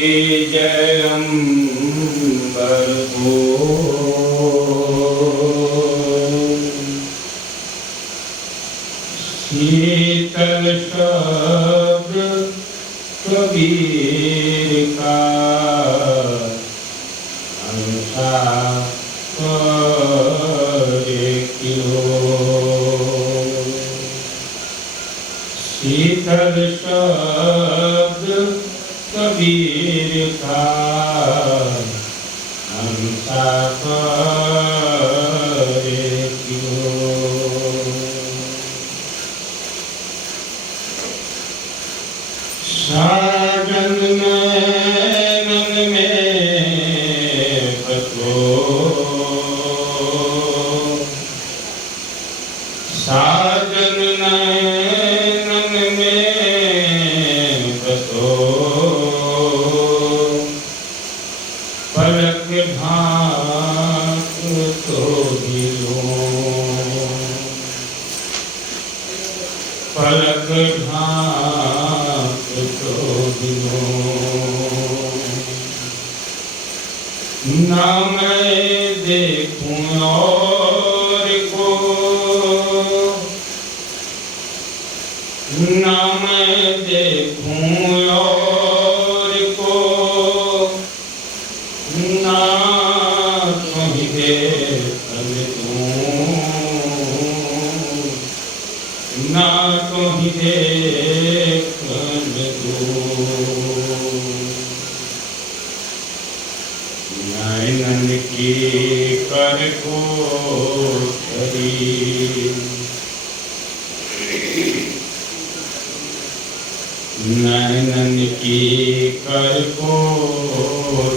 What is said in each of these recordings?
जयंबर हो शीतल शब्द कबीर का हंसा करे क्यों। शीतल शब्द कबीर का हंसा करे क्यों। साजन नैनन में बसो, साजन नैनन में बसो, पलक ढांक तो भी लो, पलक ढांक तो भी लो। ना मैं देखूं और को, ना मैं देखूं और को, ना कहीं देखन दूं, ना कहीं देखन दूं। नैनन की कर कोठरी, नैनन की कर कोठरी,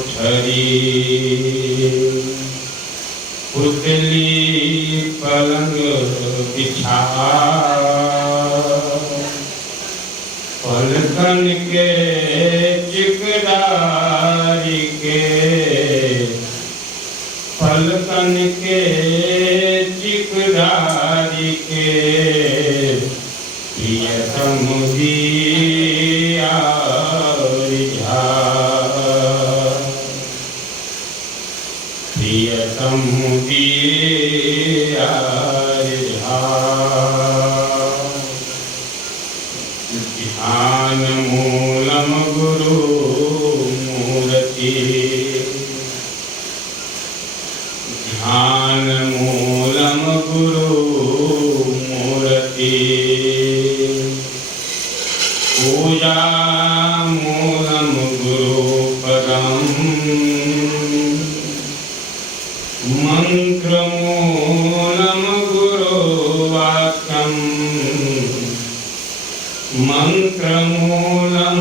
पुतली पलंग बिछा, पलकन के चिकदारी के, पलकन के चिकदारी के, प्रियतम दिया रिझा, प्रियतम दिया रिझा। ध्यान मूलम गुरु मूर्ति, ध्यान मूलम गुरु मूर्ति, पूजा मूलम गुरु पदम, मंत्र मूलम गुरु वाक्यम, मंत्र मूलम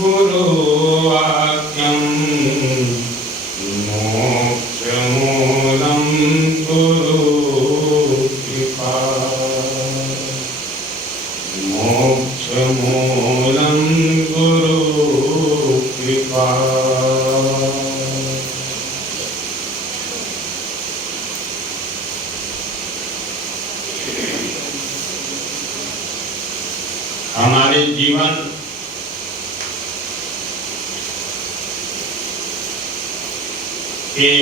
गुरु वाक्यम, मोक्ष मूलम गुरु कृपा, मोक्ष मूलम गुरु कृपा। हमारे जीवन के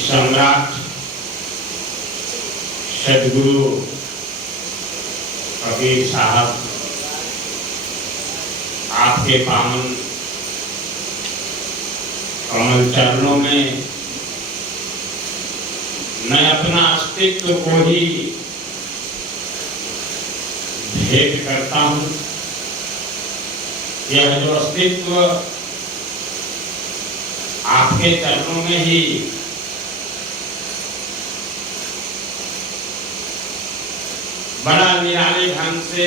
सम्राट सद्गुरु कबीर साहब आपके पावन कमल चरणों में मैं अपना अस्तित्व को ही भेंट करता हूँ। यह जो अस्तित्व आपके चरणों में ही बड़ा निराले ढंग से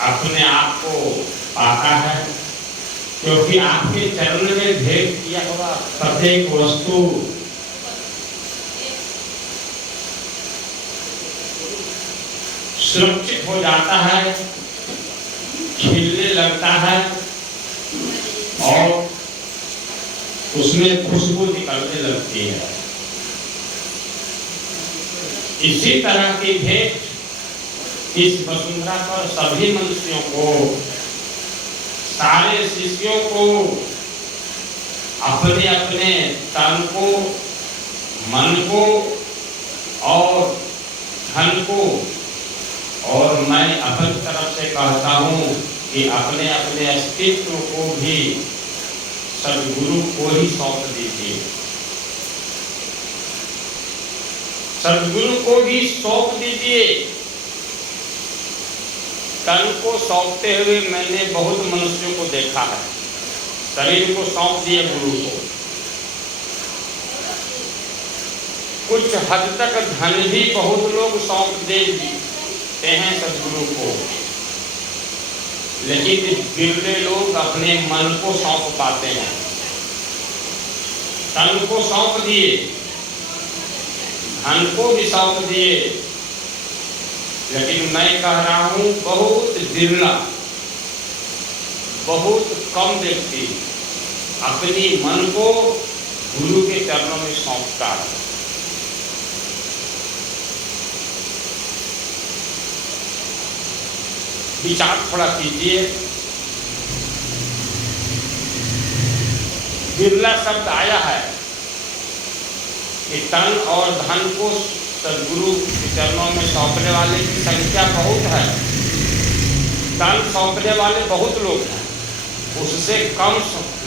अपने आप को पाता है, क्योंकि आपके चरण में भेंट किया हुआ प्रत्येक वस्तु सुरक्षित हो जाता है, खिलने लगता है और उसमें खुशबू निकलने लगती है। इसी तरह की भेंट इस वसुंधरा पर सभी मनुष्यों को सारे शिष्यों को अपने अपने तन को, मन को और धन को, और मैं अपनी तरफ से कहता हूँ कि अपने अपने अस्तित्व को भी सद्गुरु को ही सौंप दीजिए। सद्गुरु को भी सौंप दीजिए। तन को सौंपते हुए मैंने बहुत मनुष्यों को देखा है। शरीर को सौंप दिए गुरु को। कुछ हद तक धन भी बहुत लोग सौंप देते हैं सद्गुरु को, लेकिन बिरले लोग अपने मन को सौंप पाते हैं। तन को सौंप दिए, धन को भी सौंप दिए, लेकिन मैं कह रहा हूं बहुत बिरला, बहुत कम व्यक्ति अपनी मन को गुरु के चरणों में सौंपता है। विचार थोड़ा कीजिए। बिरला शब्द आया है कि तन और धन को सद्गुरु के चरणों में सौंपने वाले की संख्या बहुत है। तन सौंपने वाले बहुत लोग हैं, उससे कम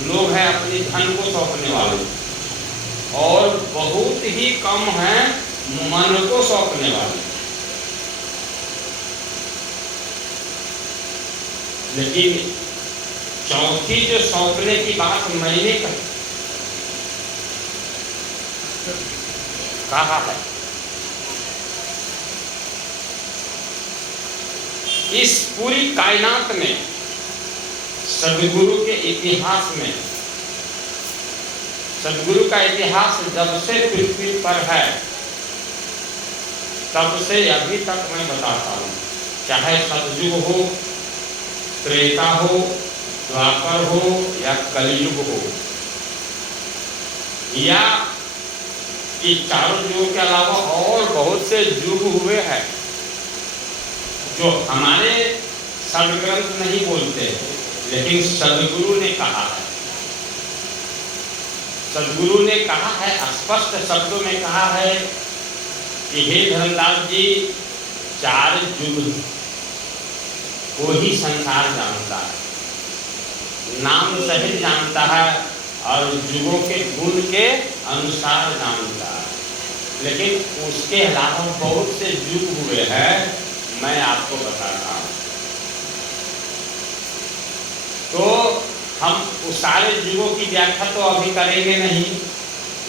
लोग हैं अपनी धन को सौंपने वाले, और बहुत ही कम हैं मन को सौंपने वाले। लेकिन चौथी जो सौंपने की बात मैंने कहा है, इस पूरी कायनात में सद्गुरु के इतिहास में, सद्गुरु का इतिहास जब से पृथ्वी पर है तब से अभी तक मैं बताता हूँ, चाहे सतयुग हो, त्रेता हो, द्वापर हो या कलयुग हो, या कि चारों युगों के अलावा और बहुत से युग हुए हैं जो हमारे सदग्रंथ नहीं बोलते, लेकिन सद्गुरु ने कहा है। सद्गुरु ने कहा है, स्पष्ट शब्दों में कहा है कि हे धर्मदास जी, 4 युग को ही संसार जानता है, नाम सहित जानता है और युगों के गुण के अनुसार जानता है, लेकिन उसके अलावा बहुत से युग हुए हैं, मैं आपको बताता हूँ। तो हम उस सारे युगों की व्याख्या तो अभी करेंगे नहीं,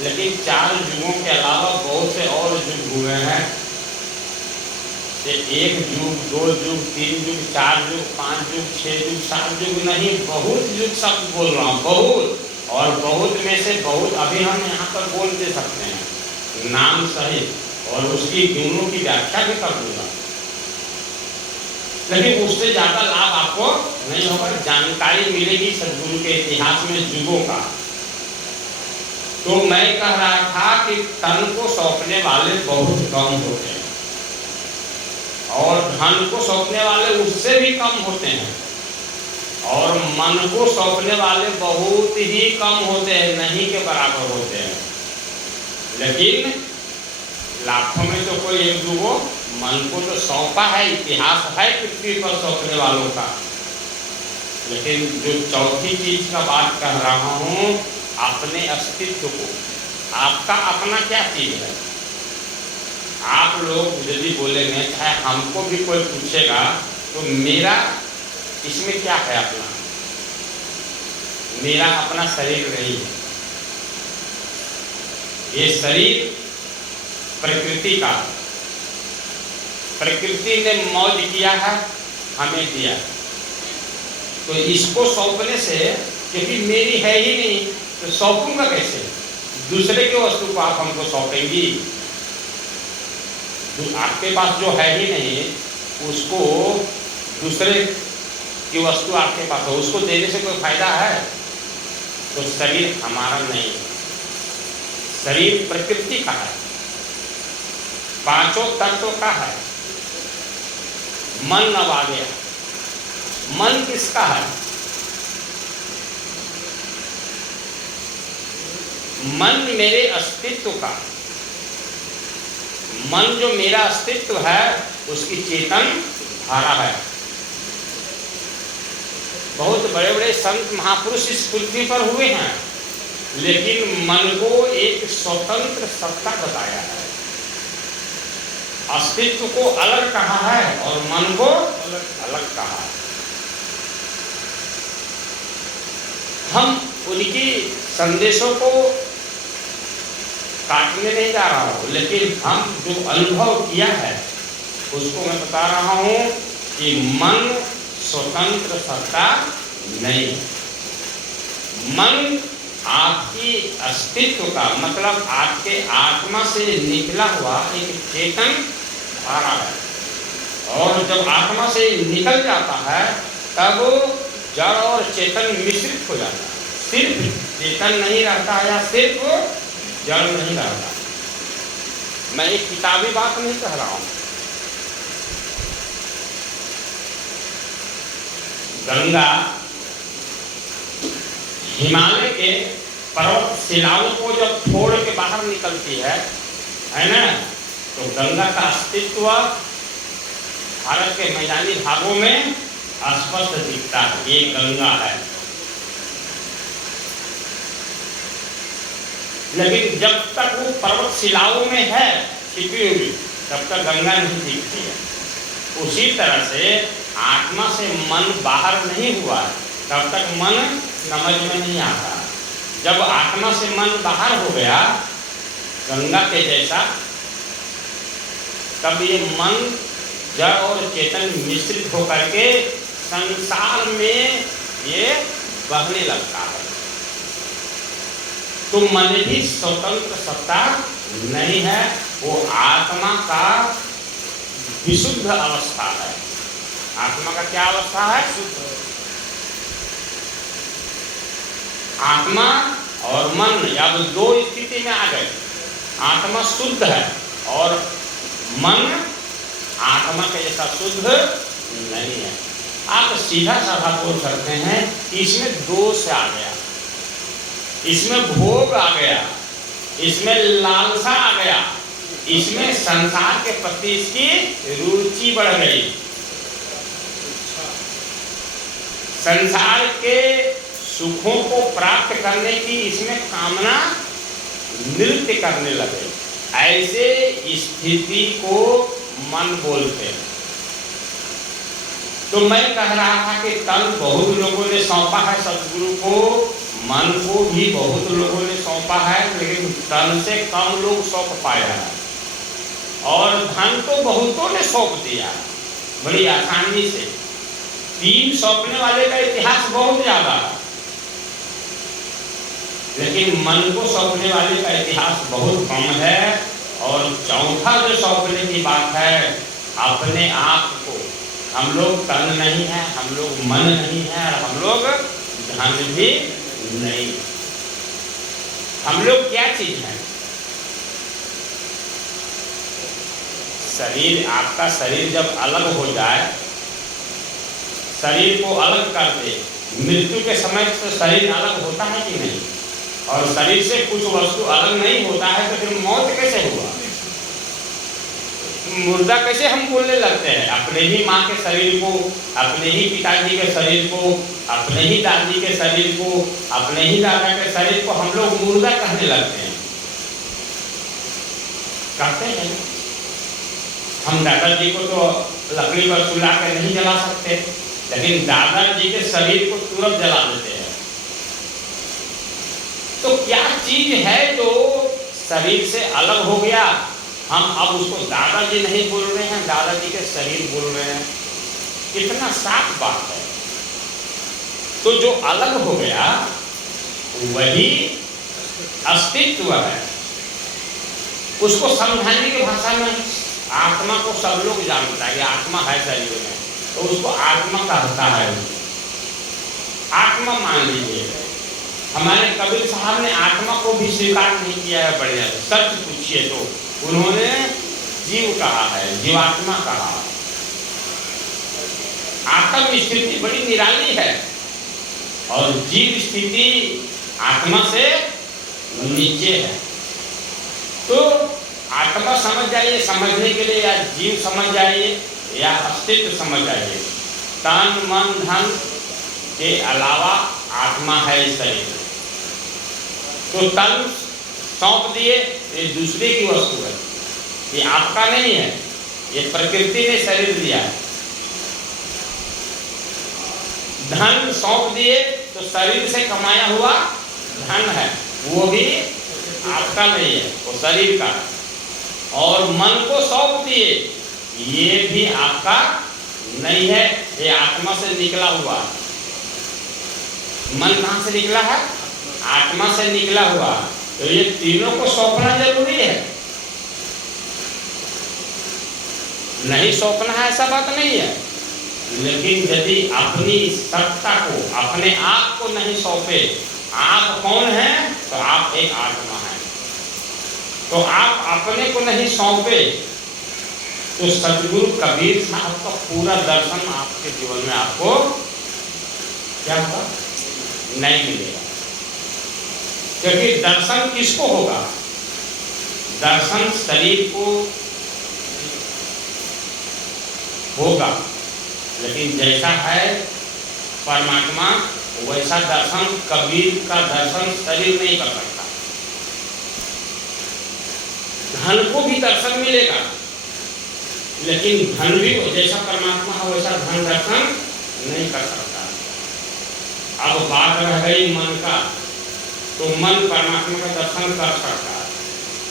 लेकिन 4 युगों के अलावा बहुत से और युग हुए हैं। 1 युग, 2 युग, 3 युग, 4 युग, 5 युग, 6 युग, 7 युग नहीं, बहुत युग शब्द बोल रहा हूँ, बहुत। और बहुत में से बहुत अभी हम यहाँ पर बोल दे सकते हैं नाम सहित, और उसकी गुणों की व्याख्या भी कर दूंगा, लेकिन उससे ज्यादा लाभ आपको नहीं होगा। जानकारी मिलेगी सद्गुरु के इतिहास में युगों का। तो मैं कह रहा था कि तन को सौंपने वाले बहुत कम होते हैं, और धन को सौंपने वाले उससे भी कम होते हैं, और मन को सौंपने वाले बहुत ही कम होते हैं, नहीं के बराबर होते हैं। लेकिन लाखों में तो कोई 1-2 मन को तो सौंपा है, इतिहास है पृथ्वी पर सौंपने वालों का। लेकिन जो चौथी चीज का बात कर रहा हूँ, अपने अस्तित्व को, आपका अपना क्या चीज है। आप लोग यदि बोलेंगे, चाहे हमको भी कोई पूछेगा, तो मेरा इसमें क्या है अपना, मेरा अपना शरीर नहीं है। ये शरीर प्रकृति का, प्रकृति ने मौज किया है, हमें दिया। तो इसको सौंपने से, क्योंकि मेरी है ही नहीं, तो सौंपूंगा कैसे? दूसरे के वस्तु को आप हमको सौंपेंगी? आपके पास जो है ही नहीं, उसको दूसरे की वस्तु आपके पास हो, उसको देने से कोई फायदा है? तो शरीर हमारा नहीं, शरीर प्रकृति का है, 5 तत्व का है। मन अब आ गया, मन किसका है? मन मेरे अस्तित्व का, मन जो मेरा अस्तित्व है उसकी चेतन धारा है। बहुत बड़े बड़े संत महापुरुष इस पृथ्वी पर हुए हैं, लेकिन मन को एक स्वतंत्र सत्ता बताया है। अस्तित्व को अलग कहा है और मन को अलग कहा है। हम उनकी संदेशों को काटने नहीं जा रहा हूं, लेकिन हम जो अनुभव किया है उसको मैं बता रहा हूं कि मन स्वतंत्र सत्ता नहीं है। मन आपकी अस्तित्व का मतलब आपके आत्मा से निकला हुआ एक चेतन धारा है, और जब आत्मा से निकल जाता है तब जड़ और चेतन मिश्रित हो जाता है। सिर्फ चेतन नहीं रहता या सिर्फ जड़ नहीं रहता। मैं एक किताबी बात नहीं कह रहा हूं। गंगा हिमालय के पर्वत शिलाओं को जब फोड़ के बाहर निकलती है ना, तो गंगा का अस्तित्व भारत के मैदानी भागों में स्पष्ट दिखता है। ये गंगा है, लेकिन जब तक वो पर्वत शिलाओं में है छिपी हुई, तब तक गंगा नहीं दिखती है। उसी तरह से आत्मा से मन बाहर नहीं हुआ है, तब तक मन समझ में नहीं आता। जब आत्मा से मन बाहर हो गया गंगा के जैसा, तब ये मन जड़ और चेतन मिश्रित होकर के संसार में ये बहने लगता है। तो मन भी स्वतंत्र सत्ता नहीं है, वो आत्मा का विशुद्ध अवस्था है। आत्मा का क्या अवस्था है? आत्मा और मन या तो दो स्थिति में आ गए। आत्मा शुद्ध है और मन आत्मा के जैसा शुद्ध नहीं है। आप सीधा साधा बोल सकते हैं इसमें दोष आ गया, इसमें भोग आ गया, इसमें लालसा आ गया, इसमें संसार के प्रति इसकी रुचि बढ़ गई। संसार के सुखों को प्राप्त करने की इसमें कामना नृत्य करने लगे। ऐसे स्थिति को मन बोलते हैं। तो मैं कह रहा था कि तन बहुत लोगों ने सौंपा है सदगुरु को, मन को भी बहुत लोगों ने सौंपा है, लेकिन तन से कम लोग सौंप पाया है। और धन तो बहुतों ने सौंप दिया बड़ी आसानी से। 3 सौंपने वाले का इतिहास बहुत ज्यादा है, लेकिन मन को सौंपने वाले का इतिहास बहुत कम है। और चौथा जो सौंपने की बात है, अपने आप को। हम लोग तन नहीं है, हम लोग मन नहीं है, और हम लोग धन भी नहीं। हम लोग क्या चीज है? शरीर। आपका शरीर जब अलग हो जाए, शरीर को अलग कर दे, मृत्यु के समय तो शरीर अलग होता है कि नहीं? और शरीर से कुछ वस्तु अलग नहीं होता है, तो फिर मौत कैसे हुआ? मुर्दा कैसे हम बोलने लगते हैं? अपने ही माँ के शरीर को, अपने ही पिताजी के शरीर को, अपने ही दादी के शरीर को, अपने ही दादा के शरीर को हम लोग मुर्दा कहने लगते हैं। कहते हैं हम दादाजी को तो लकड़ी पर सुला के नहीं जला सकते, लेकिन दादाजी के शरीर को तुरंत जला देते हैं। तो क्या चीज है जो शरीर से अलग हो गया? हम अब उसको दादाजी नहीं बोल रहे हैं, दादाजी के शरीर बोल रहे हैं। कितना साफ बात है। तो जो अलग हो गया वही अस्तित्व है। उसको समझाने की भाषा में आत्मा को सब लोग जानता है कि आत्मा है शरीर में, तो उसको आत्मा कहता है। आत्मा मान लीजिए, हमारे कबीर साहब ने आत्मा को भी स्वीकार नहीं किया है। बढ़िया सच पूछिए तो उन्होंने जीव कहा है, जीवात्मा कहा। आत्म स्थिति बड़ी निराली है और जीव स्थिति आत्मा से नीचे है। तो आत्मा समझ जाइए, समझने के लिए, या जीव समझ जाइए, या अस्तित्व समझ जाइए। तन मन धन के अलावा आत्मा है इस शरीर में। तो तन सौंप दिए, ये दूसरे की वस्तु है, ये आपका नहीं है, ये प्रकृति ने शरीर दिया है। धन सौंप दिए तो शरीर से कमाया हुआ धन है, वो भी आपका नहीं है, वो शरीर का। और मन को सौंप दिए, ये भी आपका नहीं है, ये आत्मा से निकला हुआ है। मन कहाँ से निकला है? आत्मा से निकला हुआ। तो ये तीनों को सौंपना जरूरी है, नहीं सौंपना है ऐसा बात नहीं है। लेकिन यदि अपनी सत्ता को, अपने आप को नहीं सौंपे, आप कौन हैं? तो आप एक आत्मा हैं। तो आप अपने को नहीं सौंपे तो सतगुरु कबीर साहब का पूरा दर्शन आपके जीवन में आपको क्या होगा? नहीं मिलेगा। क्योंकि दर्शन किसको होगा? दर्शन शरीर को होगा, लेकिन जैसा है परमात्मा वैसा दर्शन कबीर का दर्शन शरीर नहीं कर सकता। धन को भी दर्शन मिलेगा, लेकिन धन भी जैसा परमात्मा है वैसा धन दर्शन नहीं कर सकता। अब बात रह गई मन का, तो मन परमात्मा का दर्शन कर सकता है,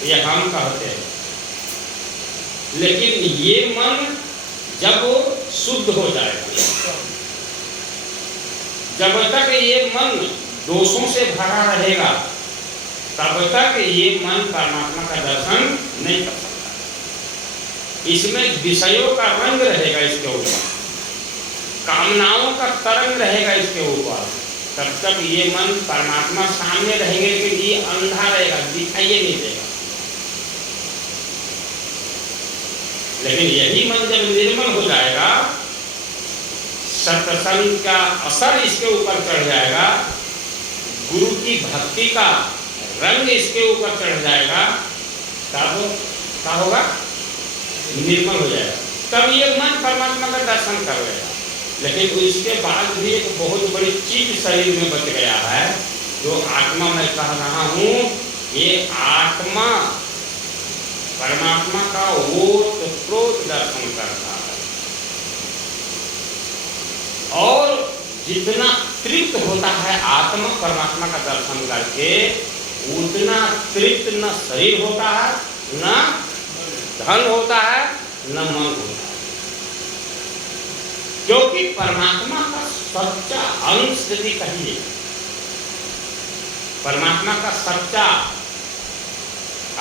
ये हम कहते हैं। लेकिन ये मन जब शुद्ध हो जाएगा, जब तक ये मन दोषों से भरा रहेगा, तब तक ये मन परमात्मा का दर्शन नहीं कर सकता। इसमें विषयों का रंग रहेगा इसके ऊपर, कामनाओं का तरंग रहेगा इसके ऊपर, तब तक ये मन परमात्मा सामने रहेंगे, लेकिन ये अंधा रहेगा, दिखाई नहीं देगा। लेकिन यही मन जब निर्मल हो जाएगा, सत्संग का असर इसके ऊपर चढ़ जाएगा, गुरु की भक्ति का रंग इसके ऊपर चढ़ जाएगा, तब क्या होगा? निर्मल हो जाएगा। तब ये मन परमात्मा का दर्शन कर लेगा। लेकिन इसके बाद भी एक बहुत बड़ी चीज शरीर में बच गया है, जो आत्मा मैं कह रहा हूँ, ये आत्मा परमात्मा का ओतप्रोत दर्शन करता है। और जितना तृप्त होता है आत्मा परमात्मा का दर्शन करके, उतना तृप्त न शरीर होता है, न धन होता है, न मन होता है। क्योंकि परमात्मा का सच्चा अंश यदि कहिए, परमात्मा का सच्चा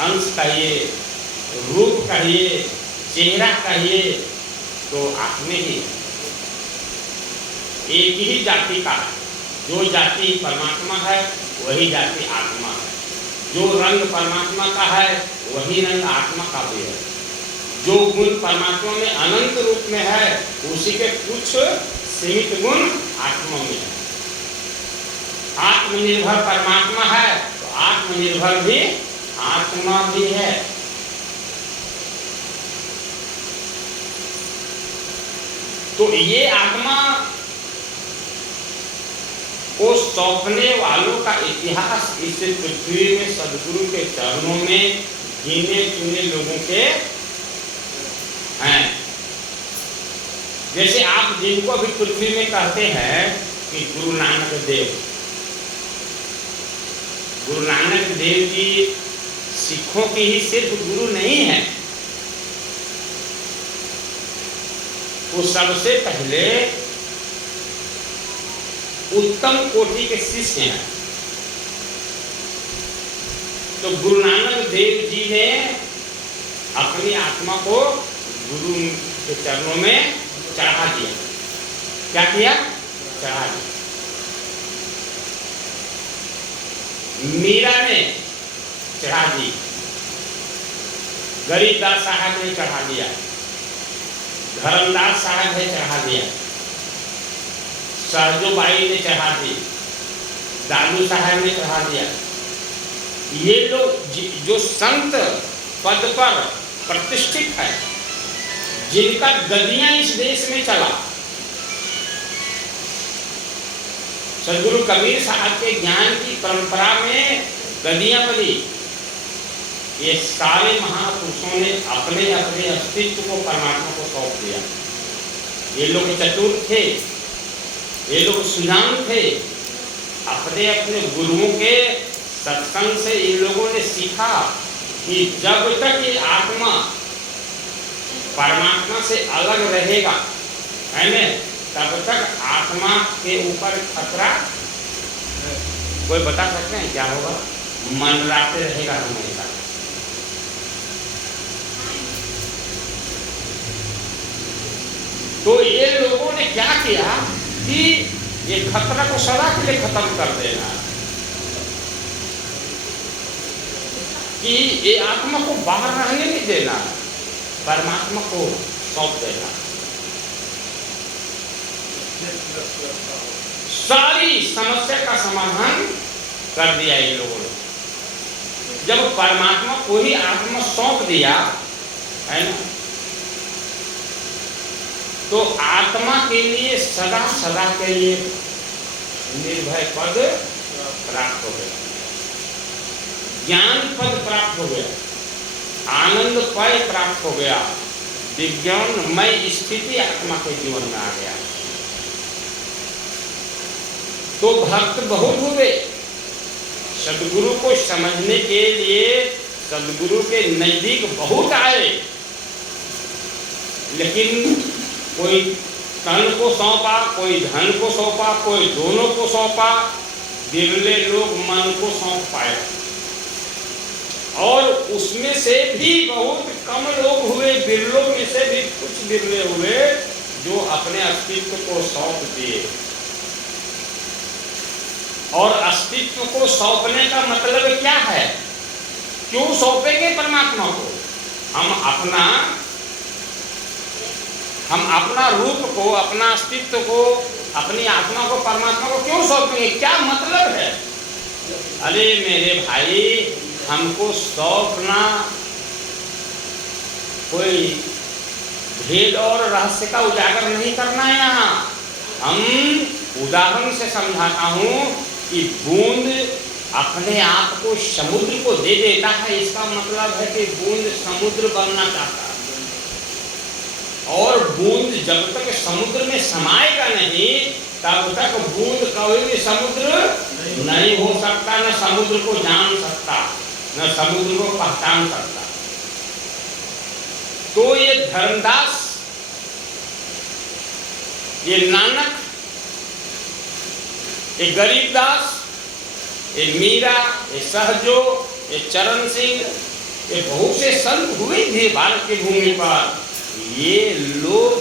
अंश कहिए, रूप कहिए, चेहरा कहिए, तो आप में ही एक ही जाति का है। जो जाति परमात्मा है वही जाति आत्मा है। जो रंग परमात्मा का है वही रंग आत्मा का भी है। जो गुण परमात्मा में अनंत रूप में है, उसी के कुछ सीमित गुण आत्मा में है। आत्मनिर्भर परमात्मा है तो आत्मनिर्भर भी आत्मा भी है। तो ये आत्मा को सौंपने वालों का इतिहास इस पृथ्वी में सदगुरु के चरणों में गिने चुने लोगों के हैं। जैसे आप जिनको अभी पृथ्वी में कहते हैं कि गुरु नानक देव, गुरु नानक देव जी सिखों की ही सिर्फ गुरु नहीं है, वो सबसे पहले उत्तम कोटि के शिष्य हैं। तो गुरु नानक देव जी ने अपनी आत्मा को गुरु के चरणों में चढ़ा दिया। क्या किया? चढ़ा दिया। मीरा ने चढ़ा दी, गरीबदास साहब ने चढ़ा दिया, धर्मदास साहब ने चढ़ा दिया, सरजू बाई ने चढ़ा दी, दादू साहब ने चढ़ा दिया, ये लोग जो संत पद पर प्रतिष्ठित है, जिनका गदियां इस देश में चला, सदगुरु कबीर साहब के ज्ञान की परंपरा में गदियां बनी, ये सारे महापुरुषों ने अपने अपने अस्तित्व को परमात्मा को सौंप दिया। ये लोग चतुर थे, ये लोग सुजान थे, अपने अपने गुरुओं के सत्संग से इन लोगों ने सीखा कि जब तक ये आत्मा परमात्मा से अलग रहेगा, है ना, तब तक आत्मा के ऊपर खतरा। कोई बता सकते हैं क्या होगा? मंडराते रहेगा हमेशा। तो ये लोगों ने क्या किया कि ये खतरा को सदा के लिए खत्म कर देना, कि ये आत्मा को बाहर रहने नहीं देना, परमात्मा को सौंप देना। सारी समस्या का समाधान कर दिया इन लोगों ने। जब परमात्मा को ही आत्मा सौंप दिया, है ना, तो आत्मा के लिए सदा सदा के लिए निर्भय पद प्राप्त हो गया, ज्ञान पद प्राप्त हो गया, आनंद पय प्राप्त हो गया, विज्ञानमय स्थिति आत्मा के जीवन में आ गया। तो भक्त बहुत हुए, सदगुरु को समझने के लिए सदगुरु के नजदीक बहुत आए, लेकिन कोई तन को सौंपा, कोई धन को सौंपा, कोई दोनों को सौंपा, बिरले लोग मन को सौंप पाए। और उसमें से भी बहुत कम लोग हुए, बिरलों में से भी कुछ बिरले हुए जो अपने अस्तित्व को सौंप दिए। और अस्तित्व को सौंपने का मतलब क्या है? क्यों सौंपेंगे परमात्मा को? हम अपना रूप को, अपना अस्तित्व को, अपनी आत्मा को परमात्मा को क्यों सौंपेंगे? क्या मतलब है? अरे मेरे भाई, हमको सौंपना कोई भेद और रहस्य का उजागर नहीं करना है। यहाँ हम उदाहरण से समझाता हूँ कि बूंद अपने आप को समुद्र को दे देता है, इसका मतलब है कि बूंद समुद्र बनना चाहता है। और बूंद जब तक समुद्र में समाएगा नहीं, तब तक बूंद कभी भी समुद्र नहीं हो सकता, न समुद्र को जान सकता, न समुद्र को पहचान सकता। तो ये धर्मदास, ये नानक, ये गरीबदास, ये मीरा, ये सहजो, ये चरण सिंह, ये बहुत से संत हुए थे भारत की भूमि पर। ये लोग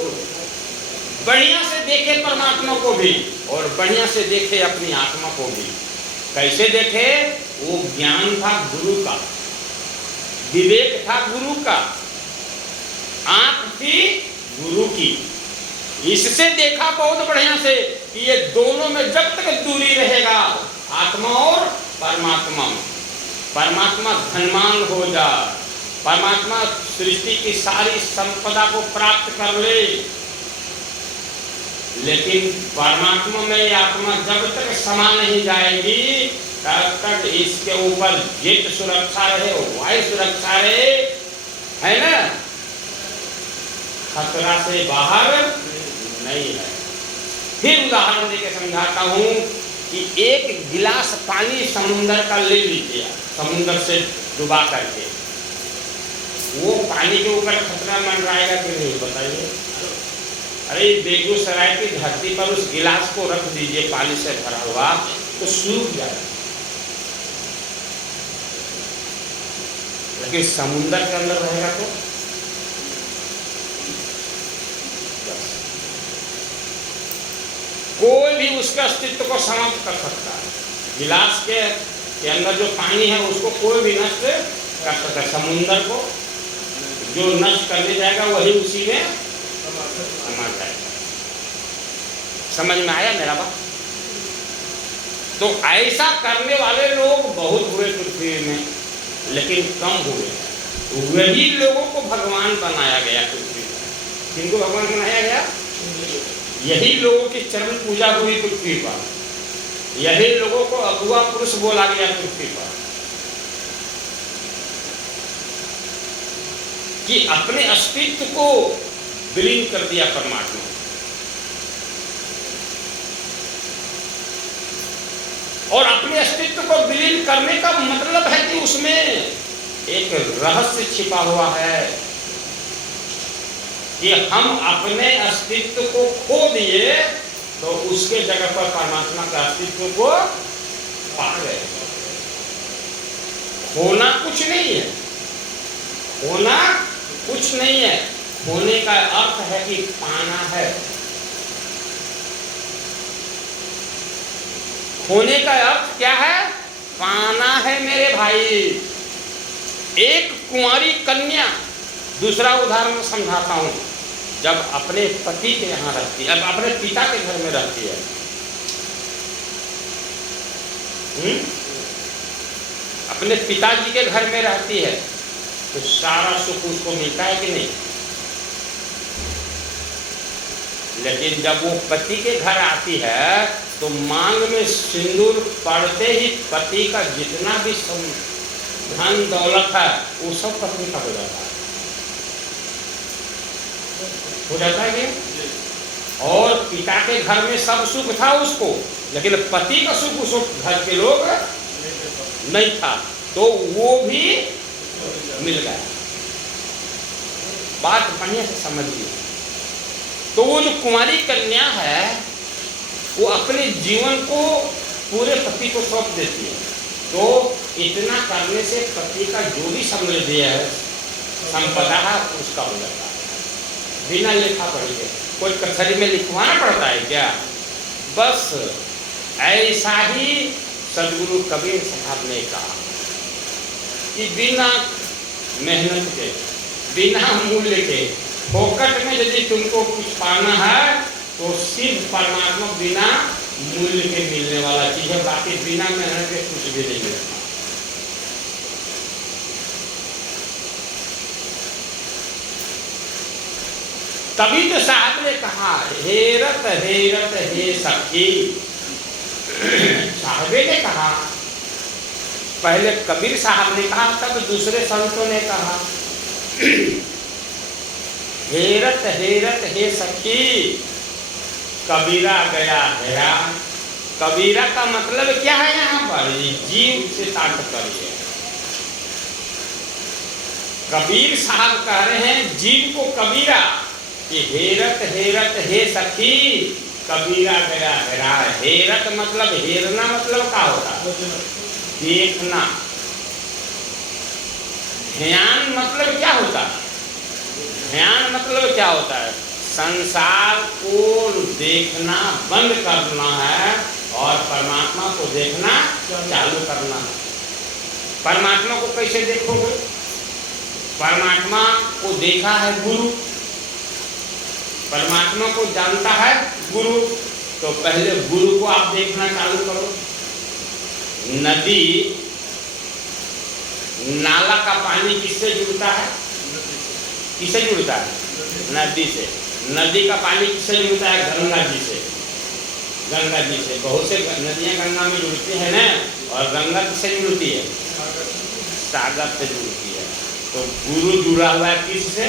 बढ़िया से देखे परमात्मा को भी और बढ़िया से देखे अपनी आत्मा को भी। कैसे देखे? वो ज्ञान था गुरु का, विवेक था गुरु का, आंख थी गुरु की। इससे देखा बहुत बढ़िया से कि ये दोनों में जब तक दूरी रहेगा, आत्मा और परमात्मा, परमात्मा धनवान हो जा, परमात्मा सृष्टि की सारी संपदा को प्राप्त कर ले, लेकिन परमात्मा में आत्मा जब तक समा नहीं जाएगी, तब तक इसके ऊपर जेट सुरक्षा रहे, वायु सुरक्षा रहे, है ना, खतरा से बाहर नहीं है। फिर उदाहरण देकर समझाता हूँ कि एक गिलास पानी समुद्र का ले लीजिए, समुद्र से डुबा करके, वो पानी के ऊपर खतरा मंडराएगा कि नहीं बताइए? अरे बेगूसराय की धरती पर उस गिलास को रख दीजिए पानी से भरा हुआ, तो सूख जाएगा। लेकिन समुद्र के अंदर रहेगा तो कोई भी उसके अस्तित्व को समाप्त कर सकता है। गिलास के अंदर जो पानी है उसको कोई भी नष्ट कर सकता है। समुद्र को जो नष्ट करने जाएगा वही उसी में समा जाएगा। समझ में आया मेरा बात? तो ऐसा करने वाले लोग बहुत हुए पृथ्वी में, लेकिन कम हुए। वही लोगों को भगवान बनाया गया पृथ्वी पर। किनको भगवान बनाया गया? यही लोगों की चरण पूजा हुई पृथ्वी पर, यही लोगों को अगुआ पुरुष बोला गया पृथ्वी पर, कि अपने अस्तित्व को विलीन कर दिया परमात्मा। और अपने अस्तित्व को विलीन करने का मतलब है कि उसमें एक रहस्य छिपा हुआ है कि हम अपने अस्तित्व को खो दिए तो उसके जगह पर परमात्मा के अस्तित्व को पा गए। होना कुछ नहीं है, होना कुछ नहीं है, होने का अर्थ है कि पाना है। होने का अर्थ क्या है? पाना है मेरे भाई। एक कुंवारी कन्या, दूसरा उदाहरण समझाता हूं, जब अपने पति के यहाँ रहती है, अपने पिता के घर में रहती है, अपने पिताजी के घर में रहती है, तो सारा सुख उसको मिलता है कि नहीं? लेकिन जब वो पति के घर आती है तो मांग में सिंदूर पड़ते ही पति का जितना भी धन दौलत है वो सब पत्नी का हो जाता है। हो जाता है क्या? और पिता के घर में सब सुख था उसको, लेकिन पति का सुख उस घर के लोग नहीं था, तो वो भी मिल गया। बात बढ़िया से समझिए। तो वो जो कुंवारी कन्या है वो अपने जीवन को पूरे पति को सौंप देती है, तो इतना करने से पति का जो भी समृद्धि है, संपदा है, उसका हो जाता है बिना लिखा पढ़ी के। कोई कचहरी में लिखवाना पड़ता है क्या? बस ऐसा ही सदगुरु कबीर साहब ने कहा कि बिना मेहनत के, बिना मूल्य के, फोकट में यदि तुमको कुछ पाना है तो सिर्फ परमात्मा बिना मूल्य के मिलने वाला चीज है, बाकी बिना मेहनत के कुछ भी नहीं मिलता। तभी तो साहब ने कहा हेरत हेरत हे सखी। साहबे ने कहा, पहले कबीर साहब ने कहा, तब दूसरे संतों ने कहा हेरत हेरत हे सखी, कबीरा गया हैरान। कबीरा का मतलब क्या है? यहाँ पर जीव से तात्पर्य है। कबीर साहब कह रहे हैं जीव को कबीरा, कि हेरत हेरत हे सखी, कबीरा गया हैरान। हेरत मतलब, हेरना मतलब क्या होता है? देखना। ध्यान मतलब क्या होता है? ध्यान मतलब क्या होता है? संसार को देखना बंद करना है और परमात्मा को देखना चालू करना है। परमात्मा को कैसे देखोगे? परमात्मा को देखा है गुरु, परमात्मा को जानता है गुरु, तो पहले गुरु को आप देखना चालू करो। नदी, नाला का पानी किससे जुड़ता है? किससे जुड़ता है? नदी से। नदी का पानी किससे जुड़ता है? गंगा जी से। गंगा जी से। बहुत से नदियां गंगा में जुड़ती है ना, और गंगा किससे जुड़ती है? सागर से जुड़ती है। तो गुरु जुड़ा हुआ है किससे?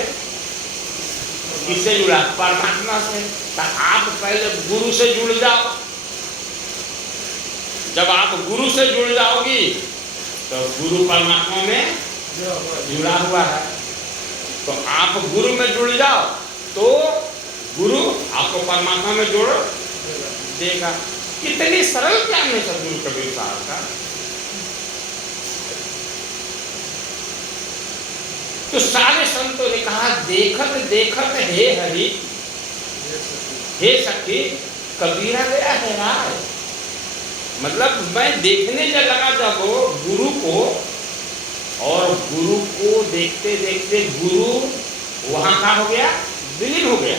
किससे जुड़ा? परमात्मा से। तो आप पहले गुरु से जुड़ जाओ। जब आप गुरु से जुड़ जाओगी तो गुरु परमात्मा में जुड़ा हुआ है, तो आप गुरु में जुड़ जाओ तो गुरु आपको परमात्मा में जोड़ देगा। कितनी सरल ज्ञान है सदगुरु कबीर साहब का। तो सारे संतों ने कहा देखत देखत हे हरि हे सखी, कबीरा गया है राय। मतलब मैं देखने जब लगा जब गुरु को, और गुरु को देखते देखते गुरु वहां का हो गया, विलीन हो गया।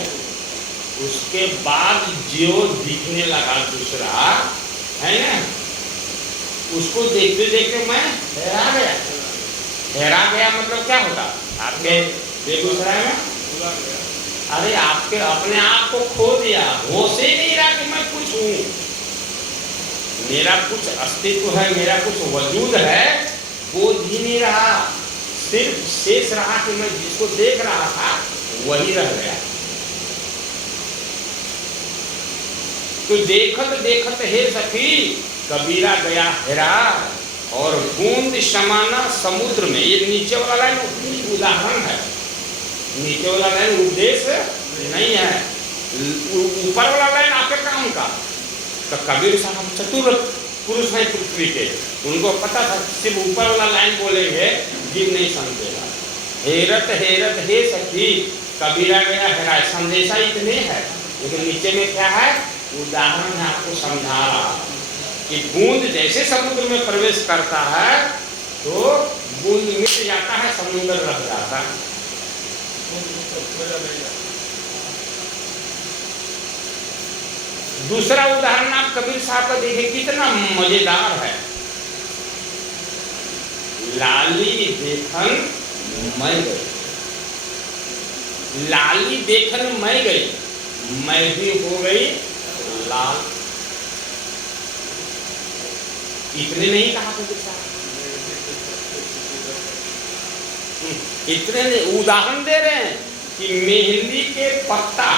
उसके बाद जो दिखने लगा दूसरा है ना, उसको देखते देखते मैं हैरा गया। हैरा गया मतलब क्या होता? आपके बेगूसराय में अरे आपके अपने आप को खो दिया, होश ही नहीं रहा कि मैं कुछ हूँ, मेरा कुछ अस्तित्व है, मेरा कुछ वजूद है, बोध ही नहीं रहा। सिर्फ शेष रहा कि मैं जिसको देख रहा था वही रह गया। तो देखत देखत हे सखी कबीरा गया हेरा, और बूंद समाना समुद्र में। ये नीचे वाला लाइन उदाहरण है, नीचे वाला लाइन उपदेश नहीं है, ऊपर वाला लाइन आपके काम का। तो कबीर साहब चतुर पुरुष हैं पृथ्वी के, उनको पता था सिर्फ ऊपर वाला लाइन बोलेंगे जीव नहीं समझेगा। हेरत हेरत हे सखी कबीरा गया हेरा, संदेशा इतने है, लेकिन नीचे में क्या है? उदाहरण है, आपको समझा रहा कि बूंद जैसे समुद्र में प्रवेश करता है तो बूंद मिट जाता है, समुद्र रह जाता है। दूसरा उदाहरण आप कबीर साहब का देखें, कितना मजेदार है। लाली देखन मैं गई, लाली देखन मैं गई, मैं भी हो गई लाल। इतने नहीं कहा कबीर साहब, इतने नहीं, उदाहरण दे रहे हैं कि मेहंदी के पत्ता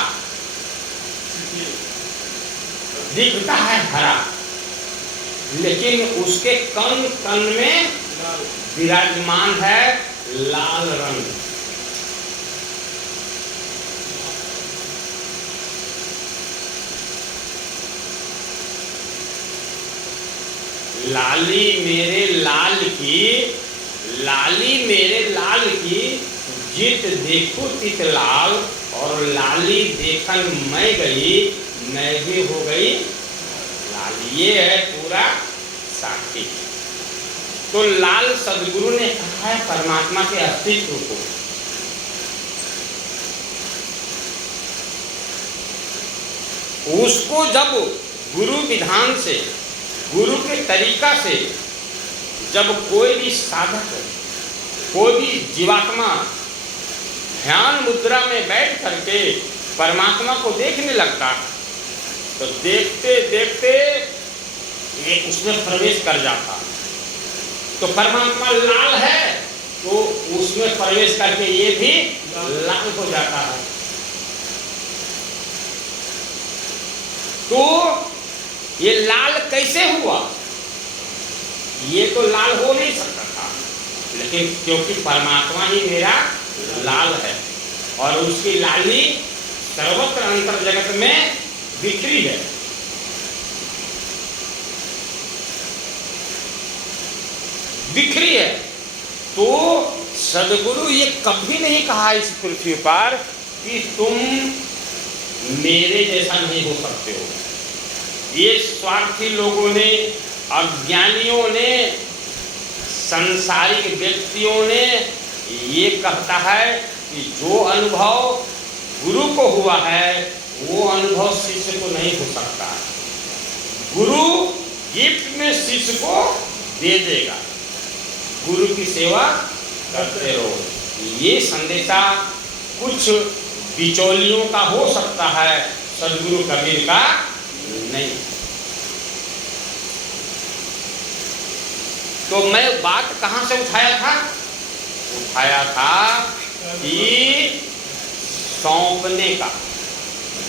दिखता है हरा, लेकिन उसके कण कण में विराजमान है लाल रंग। लाली मेरे लाल की, लाली मेरे लाल की, जित देखो तित लाल, और लाली देखन मैं गई, मैं भी हो गई लाल। ये है पूरा साक्षी। तो लाल सदगुरु ने कहा है परमात्मा के अस्तित्व को। उसको जब गुरु विधान से, गुरु के तरीका से जब कोई भी साधक, कोई भी जीवात्मा ध्यान मुद्रा में बैठ करके परमात्मा को देखने लगता, तो देखते देखते ये उसमें प्रवेश कर जाता। तो परमात्मा लाल है तो उसमें प्रवेश करके ये भी लाल हो जाता है। तो ये लाल कैसे हुआ? ये तो लाल हो नहीं सकता था, लेकिन क्योंकि परमात्मा ही मेरा लाल है और उसकी लाली सर्वत्र अंतर जगत में बिखरी है। बिखरी है। तो सदगुरु ये कभी नहीं कहा इस पृथ्वी पर कि तुम मेरे जैसा नहीं हो सकते हो। ये स्वार्थी लोगों ने, अज्ञानियों ने, संसारिक व्यक्तियों ने ये कहता है कि जो अनुभव गुरु को हुआ है वो अनुभव शिष्य को नहीं हो सकता। गुरु गिफ्ट में शिष्य को दे देगा, गुरु की सेवा करते रहो। ये संदेशा कुछ बिचौलियों का हो सकता है, सदगुरु कबीर का नहीं। तो मैं बात कहां से उठाया था? उठाया था कि सौंपने का।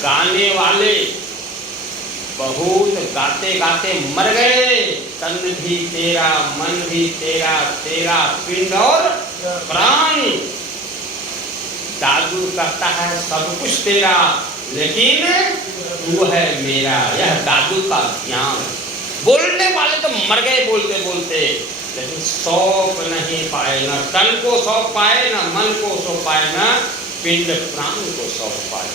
गाने वाले बहुत गाते गाते मर गए। तन भी तेरा, मन भी तेरा, तेरा पिंड और प्राण। दादू कहता है सब कुछ तेरा, लेकिन तू है मेरा। यह दादू का ज्ञान। बोलने वाले तो मर गए बोलते बोलते, लेकिन सौंप नहीं पाए। न तन को सौंप पाए, न मन को सौंप पाए, न पिंड प्राण को सौंप पाए।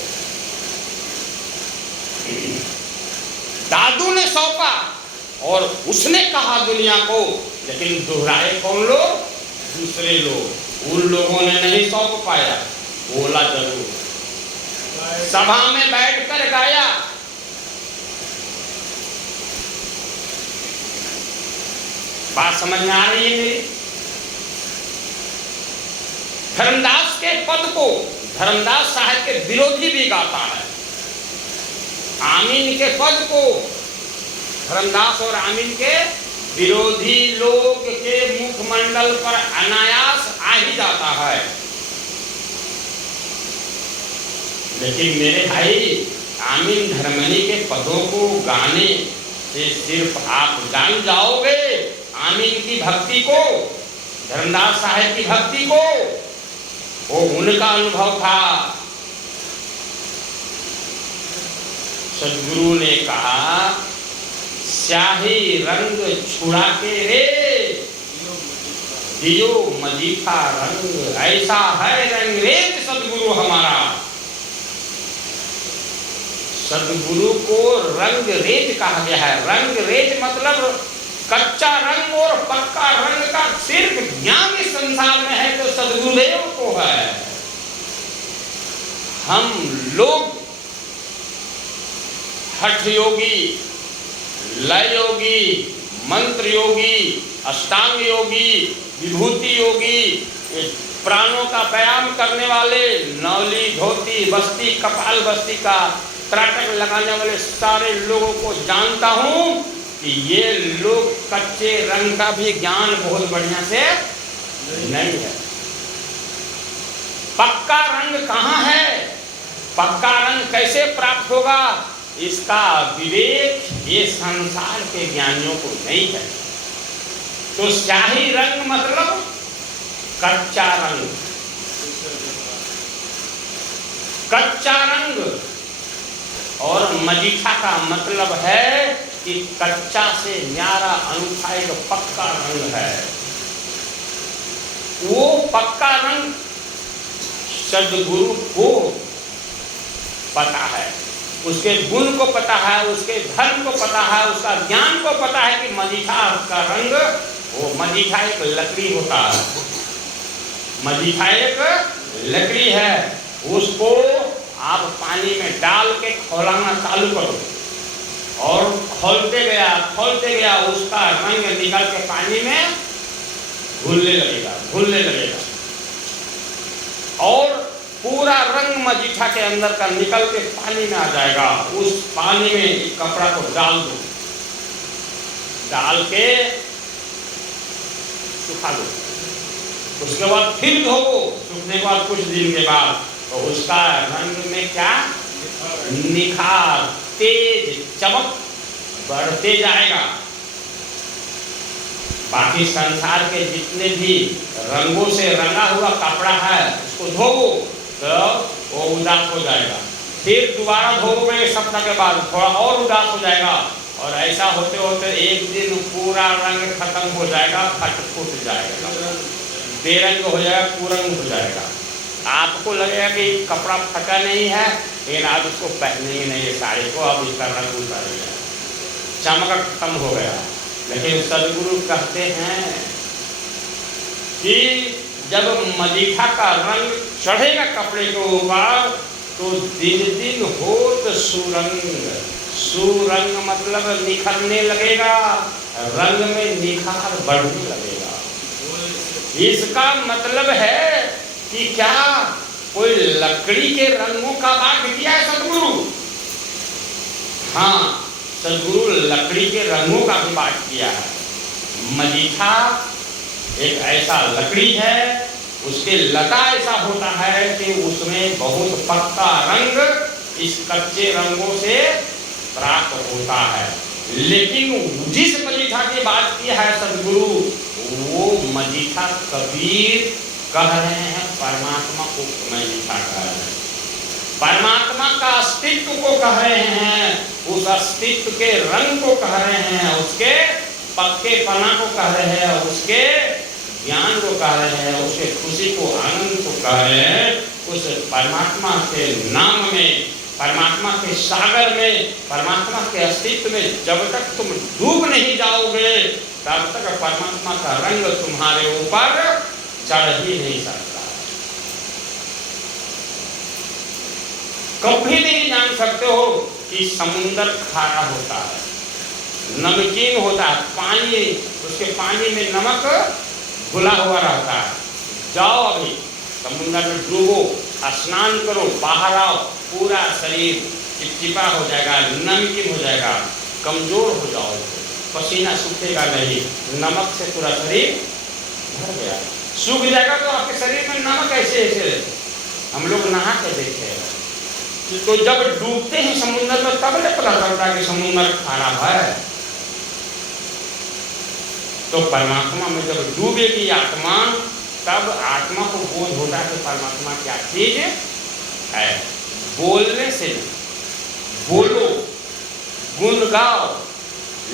दादू ने सौंपा और उसने कहा दुनिया को, लेकिन दोहराए कौन लोग? दूसरे लोग। उन लोगों ने नहीं सौंप पाया, बोला जरूर, सभा में बैठकर गाया। बात समझ में आ रही है मेरी? धर्मदास के पद को धर्मदास साहब के विरोधी भी गाता है। आमीन के पद को धर्मदास और आमीन के विरोधी लोग के मुखमंडल पर अनायास आ ही जाता है। लेकिन मेरे भाई, आमीन धर्मनी के पदों को गाने से सिर्फ आप जान जाओगे आमीन की भक्ति को, धर्मदास साहब की भक्ति को। वो उनका अनुभव था। सदगुरु ने कहा, स्याही रंग छुड़ा के रे दियो मजीठा रंग, ऐसा है रंगरेज सदगुरु हमारा। सदगुरु को रंग रेज कहा गया है। रंग रेज मतलब कच्चा रंग और पक्का रंग का सिर्फ ज्ञान इस संसार में है तो सदगुरुदेव को है। हम लोग हठ योगी, लय योगी, मंत्र योगी, अष्टांग योगी, विभूति योगी, प्राणों का व्यायाम करने वाले, नौली, धोती, बस्ती, कपाल बस्ती का त्राटक लगाने वाले सारे लोगों को जानता हूं कि ये लोग कच्चे रंग का भी ज्ञान बहुत बढ़िया से नहीं है। पक्का रंग कहाँ है? पक्का रंग कैसे प्राप्त होगा? इसका विवेक ये संसार के ज्ञानियों को नहीं है। तो स्याही रंग मतलब कच्चा रंग, कच्चा रंग। और मजीठा का मतलब है कि कच्चा से न्यारा अनूठा एक पक्का रंग है। वो पक्का रंग सदगुरु को पता है, उसके गुण को पता है, उसके धर्म को पता है, उसका ज्ञान को पता है कि मजीठा का रंग, वो मजीठा एक लकड़ी होता है। मजीठा एक लकड़ी है, उसको आप पानी में डाल के खौलाना चालू करो और खोलते गया उसका रंग निकल के पानी में घुलने लगेगा और पूरा रंग मजीठा के अंदर का निकल के पानी में आ जाएगा। उस पानी में एक कपड़ा को डाल दो, डाल के सुखा दो, उसके बाद फिर धोवो। सूखने के बाद कुछ दिन के बाद तो उसका रंग में क्या निखार, तेज, चमक बढ़ते जाएगा। बाकी संसार के जितने भी रंगों से रंगा हुआ कपड़ा है उसको धोवो तो वो उदास हो जाएगा, फिर दोबारा धोवोगे एक सप्ताह के बाद थोड़ा और उदास हो जाएगा और ऐसा होते होते एक दिन पूरा रंग खत्म हो जाएगा, फट जाएगा, बेरंग हो जाएगा, कुरंग हो जाएगा। आपको लगेगा कि कपड़ा फटा नहीं है लेकिन आप इसको पहनेंगे नहीं, साड़ी को अब इसका रंग उतर गया, चमक खत्म हो गया। लेकिन सदगुरु कहते हैं कि जब मजीठा का रंग चढ़ेगा कपड़े के ऊपर तो दिन दिन होत सुरंग, सुरंग मतलब निखरने लगेगा, रंग में निखार बढ़ने लगेगा। इसका मतलब है कि क्या कोई लकड़ी के रंगों का बात किया है सदगुरु? हाँ, सदगुरु लकड़ी के रंगों का भी बात किया है। मजीठा एक ऐसा लकड़ी है, उसके लता ऐसा होता है कि उसमें बहुत पक्का रंग इस कच्चे रंगों से प्राप्त होता है। लेकिन जिस मजीठा की बात की है सदगुरु, वो मजीठा कबीर कह रहे हैं परमात्मा को मजीठा कह रहे हैं, परमात्मा का अस्तित्व को कह रहे हैं, उस अस्तित्व के रंग को कह रहे हैं, उसके पक्के पना को कह रहे हैं, उसके ज्ञान को कह रहे हैं, उसके खुशी को, आनंद को कह रहे हैं। उस परमात्मा के नाम में, परमात्मा के सागर में, परमात्मा के अस्तित्व में जब तक तुम डूब नहीं जाओगे तब तक परमात्मा का रंग तुम्हारे ऊपर चढ़ ही नहीं सकता। कभी नहीं जान सकते हो कि समुद्र खारा होता है, नमकीन होता है, पानी, उसके पानी में नमक घुला हुआ रहता है। जाओ अभी समुद्र में डूबो, स्नान करो, बाहर आओ, पूरा शरीर चिपचिपा हो जाएगा, नमकीन हो जाएगा, कमजोर हो जाओ, पसीना सूखेगा नहीं, नमक से पूरा शरीर भर गया। सूख जाएगा तो आपके शरीर में नमक ऐसे ऐसे, हम लोग नहा के देखे। तो जब डूबते हैं समुद्र में तब ले पता चलता है कि समुद्र खारा है। तो परमात्मा में जब डूबेगी आत्मा, तब आत्मा को बोध होता है कि परमात्मा क्या चीज है। बोलने से बोलो, गुण गाओ,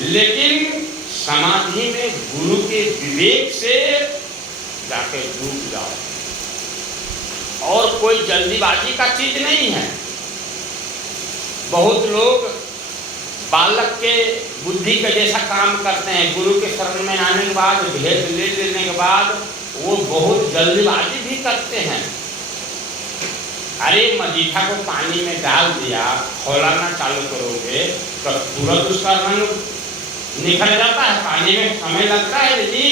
लेकिन समाधि में गुरु के विवेक से जाके डूब जाओ। और कोई जल्दीबाजी का चीज नहीं है। बहुत लोग बालक के बुद्धि के जैसा काम करते हैं। गुरु के शरण में आने के बाद, भेद ले लेने के बाद वो बहुत जल्दीबाजी भी करते हैं। अरे मजीठा को पानी में डाल दिया, खौलाना चालू करोगे तो तुरंत उसका रंग निखर जाता है। पानी में समय लगता है जी,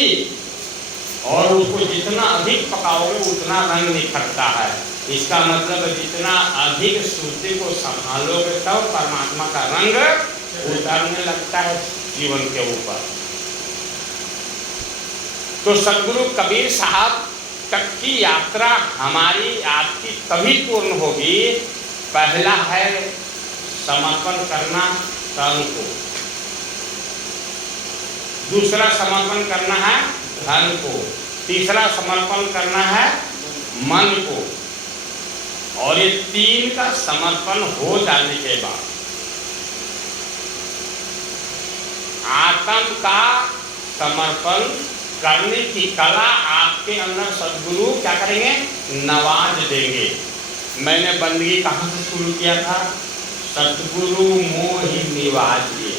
और उसको जितना अधिक पकाओगे उतना रंग निखरता है। इसका मतलब जितना अधिक श्रुति को संभालोगे तब परमात्मा का रंग उतरने लगता है जीवन के ऊपर। तो सदगुरु कबीर साहब तक की यात्रा हमारी आपकी तभी पूर्ण होगी, पहला है समर्पण करना तन को, दूसरा समर्पण करना है धन को, तीसरा समर्पण करना है मन को, और ये तीन का समर्पण हो जाने के बाद आत्म का समर्पण करने की कला आपके अंदर सदगुरु क्या करेंगे, नवाज देंगे। मैंने बंदगी कहाँ से शुरू किया था, सतगुरु मोहि निवाजिए,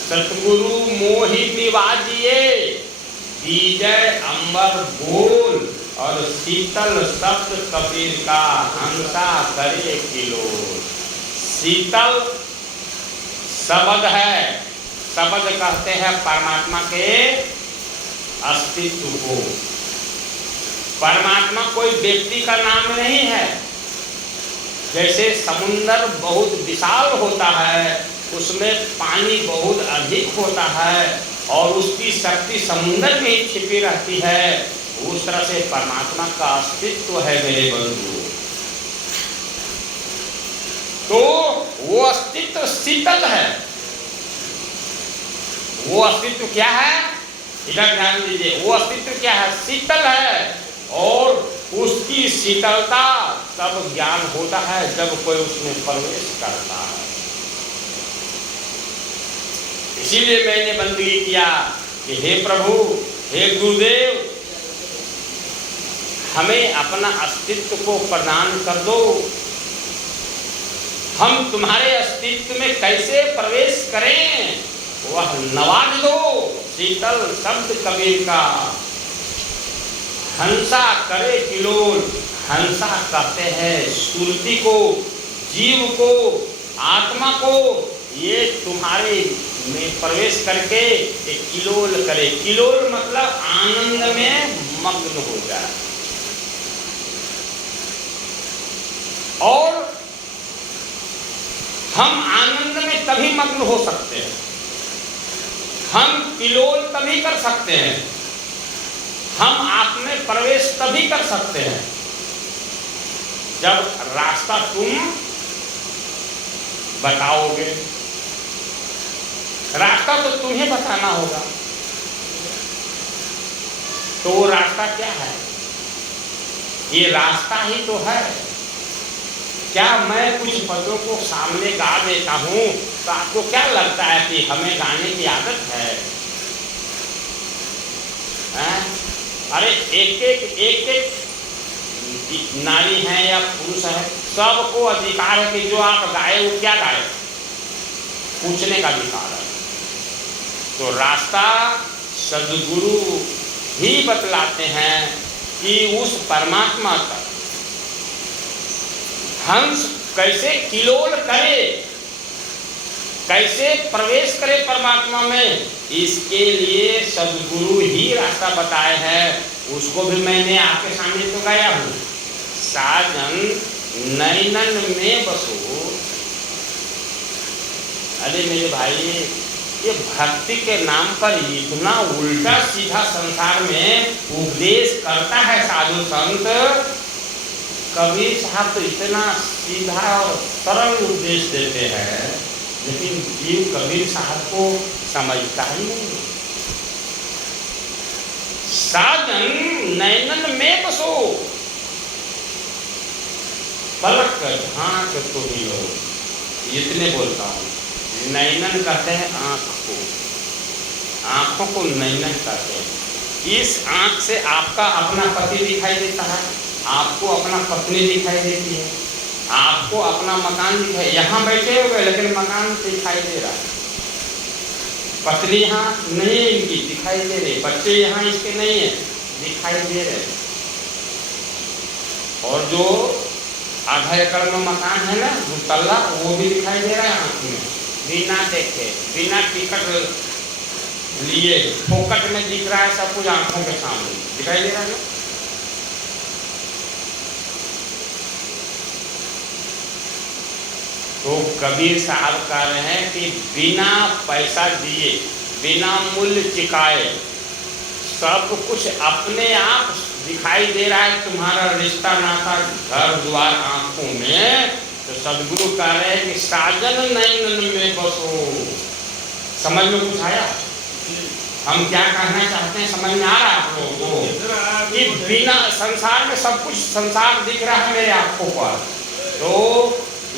सतगुरु मोहि निवाजिए, विजय अंबर बोल और शीतल शब्द कबीर का हंसा करे किलोल। शीतल शब्द है, शब्द कहते हैं परमात्मा के अस्तित्व को। परमात्मा कोई व्यक्ति का नाम नहीं है। जैसे समुंदर बहुत विशाल होता है, उसमें पानी बहुत अधिक होता है और उसकी शक्ति समुंदर में ही छिपी रहती है, उस तरह से परमात्मा का अस्तित्व है मेरे बंधु। तो वो अस्तित्व शीतल है। वो अस्तित्व क्या है, इधर ध्यान दीजिए, वो अस्तित्व क्या है, शीतल है। और उसकी शीतलता तब ज्ञान होता है जब कोई उसमें प्रवेश करता है। इसीलिए मैंने बंदगी किया कि हे प्रभु, हे गुरुदेव, हमें अपना अस्तित्व को प्रदान कर दो। हम तुम्हारे अस्तित्व में कैसे प्रवेश करें, वह नवाज दो। शीतल शब्द कबीर का हंसा करे किलोल। हंसा कहते हैं सुरति को, जीव को, आत्मा को। ये तुम्हारे में प्रवेश करके एक किलोल करे। किलोल मतलब आनंद में मग्न हो जाए। और हम आनंद में तभी मग्न हो सकते हैं, हम किलोल तभी कर सकते हैं, हम आप में प्रवेश तभी कर सकते हैं जब रास्ता तुम बताओगे। रास्ता तो तुम्हें बताना होगा। तो वो रास्ता क्या है, ये रास्ता ही तो है। क्या मैं कुछ पदों को सामने गा देता हूँ तो आपको क्या लगता है कि हमें गाने की आदत है? अरे एक एक नारी है या पुरुष है, सबको अधिकार है कि जो आप गाए वो क्या गाए, पूछने का अधिकार है। तो रास्ता सद्गुरु ही बतलाते हैं कि उस परमात्मा का हंस कैसे किलोल करे। कैसे प्रवेश करे परमात्मा में, इसके लिए सदगुरु ही रास्ता बताए हैं। उसको भी मैंने आपके सामने तो गाया हूँ। साजन नैनन में बसो। अरे मेरे भाई, ये भक्ति के नाम पर इतना उल्टा सीधा संसार में उपदेश करता है साधु संत। कबीर साहब तो इतना सीधा और सरल उपदेश देते हैं, लेकिन जीव कबीर साहब को समझता ही नहीं। साजन नैनन में बसो, पलक झांक तो ही लो। इतने बोलता हूँ। नैनन कहते हैं आँख को, आँखों को नैनन कहते हैं। इस आँख से आपका अपना पति दिखाई देता है, आपको अपना पत्नी दिखाई देती है, आपको अपना मकान दिखाई, यहाँ बैठे हुए लेकिन मकान दिखाई दे रहा है। पत्नी यहाँ नहीं है इनकी, दिखाई दे रही। बच्चे यहाँ इसके नहीं है, दिखाई दे रहे। और जो आधा एकड़ में मकान है ना, दुतल्ला, वो भी दिखाई दे रहा है आँख में, बिना देखे, बिना टिकट लिए फोकट में दिख रहा है सब कुछ आंखों के सामने दिखाई दे रहा है ना। तो कबीर साहब कह रहे हैं कि बिना पैसा दिए, बिना मूल्य चुकाए सब कुछ अपने आप दिखाई दे रहा है। तुम्हारा रिश्ता नाता घर द्वार आंखों में। तो सदगुरु कह रहे हैं कि साजन नैनन में बसो। समझ में कुछ आया? हम क्या कहना चाहते हैं समझ में आ रहा है आप लोगों को? कि बिना संसार में सब कुछ संसार दिख रहा है मेरे आंखों पर, तो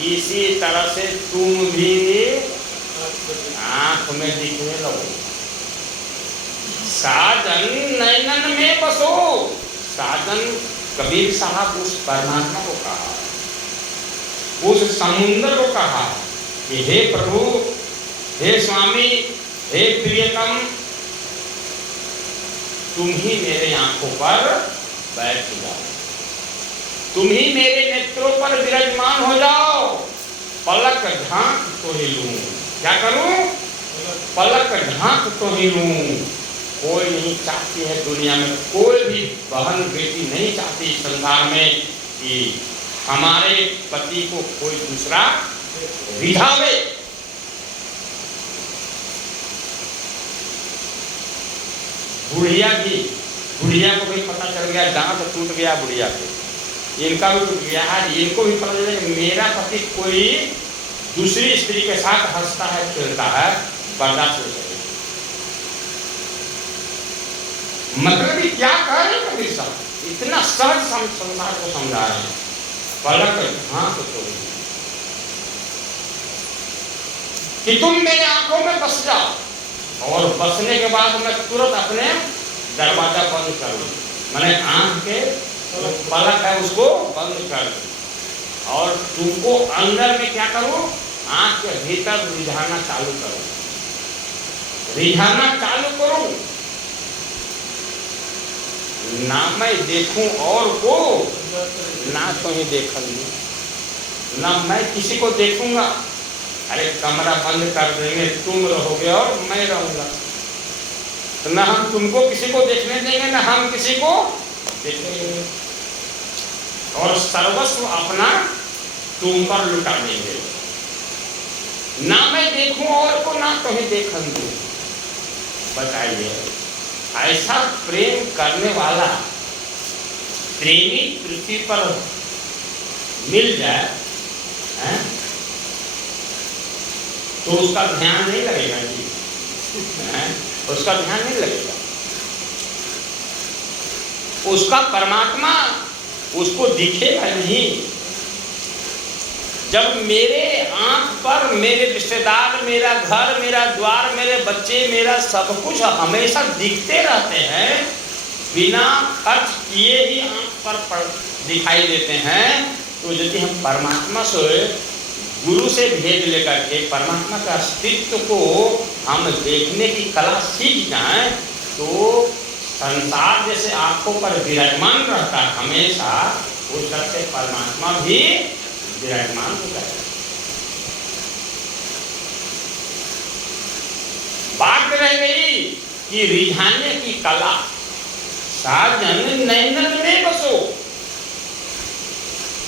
इसी तरह से तुम भी आंख में दिखने लगो। साजन नैनन में बसो। साजन कबीर साहब उस परमात्मा को कहा, उस समुद्र को कहा कि हे प्रभु, हे स्वामी, हे प्रियतम, तुम ही मेरे आंखों पर बैठ जाओ, तुम ही मेरे नेत्रों पर विराजमान हो जाओ। पलक ढांक तो ही लूं। क्या करूं? पलक ढांक तो ही लूं। कोई नहीं चाहती है दुनिया में, कोई भी बहन बेटी नहीं चाहती संसार में कि हमारे पति को कोई दूसरा रिझावे। बुढ़िया को भी पता चल गया, दांत टूट गया बुढ़िया को, इनका भी टूट गया है, इनको भी पता चला कि मेरा पति कोई दूसरी स्त्री के साथ हंसता है, खेलता है, बर्दाश्त हो सके। मतलब कि क्या कह रहे हैं कबीर साहब? इतना सहज संसार को समझा रहे हैं। पलक हाँ तो कि तुम मेरे आंखों में बस जाओ, और बसने के बाद मैं तुरंत अपने दरवाजा बंद कर लूं। मैंने आंख के पलक है उसको बंद कर दूं, और तुमको अंदर में क्या करूं? आंख के भीतर रिझाना चालू करूं, रिझाना चालू करूं। ना मैं देखूं और को, ना तो ही देखूंगी, ना मैं किसी को देखूंगा। अरे कमरा बंद कर देंगे, तुम रहोगे और मैं रहूंगा, तो ना हम तुमको किसी को देखने देंगे, ना हम किसी को देखेंगे, और सर्वस्व अपना तुम पर लुटा देंगे। ना मैं देखूं और को, ना तो ही देखूंगी। बताइए, ऐसा प्रेम करने वाला प्रेमी पृथ्वी पर मिल जाए हैं? तो उसका ध्यान नहीं लगेगा जी, उसका ध्यान नहीं लगेगा। उसका परमात्मा उसको दिखेगा नहीं। जब मेरे आंख पर मेरे रिश्तेदार, मेरा घर, मेरा द्वार, मेरे बच्चे, मेरा सब कुछ हमेशा दिखते रहते हैं, बिना खर्च किए ही आंख पर दिखाई देते हैं, तो यदि हम परमात्मा से, गुरु से भेद लेकर के परमात्मा का अस्तित्व को हम देखने की कला सीख जाएं, तो संसार जैसे आंखों पर विराजमान रहता है हमेशा, उस तरह से परमात्मा भी विराजमान हो जाएगा। गई कि रिझाने की कला, साजन नैनन में बसो।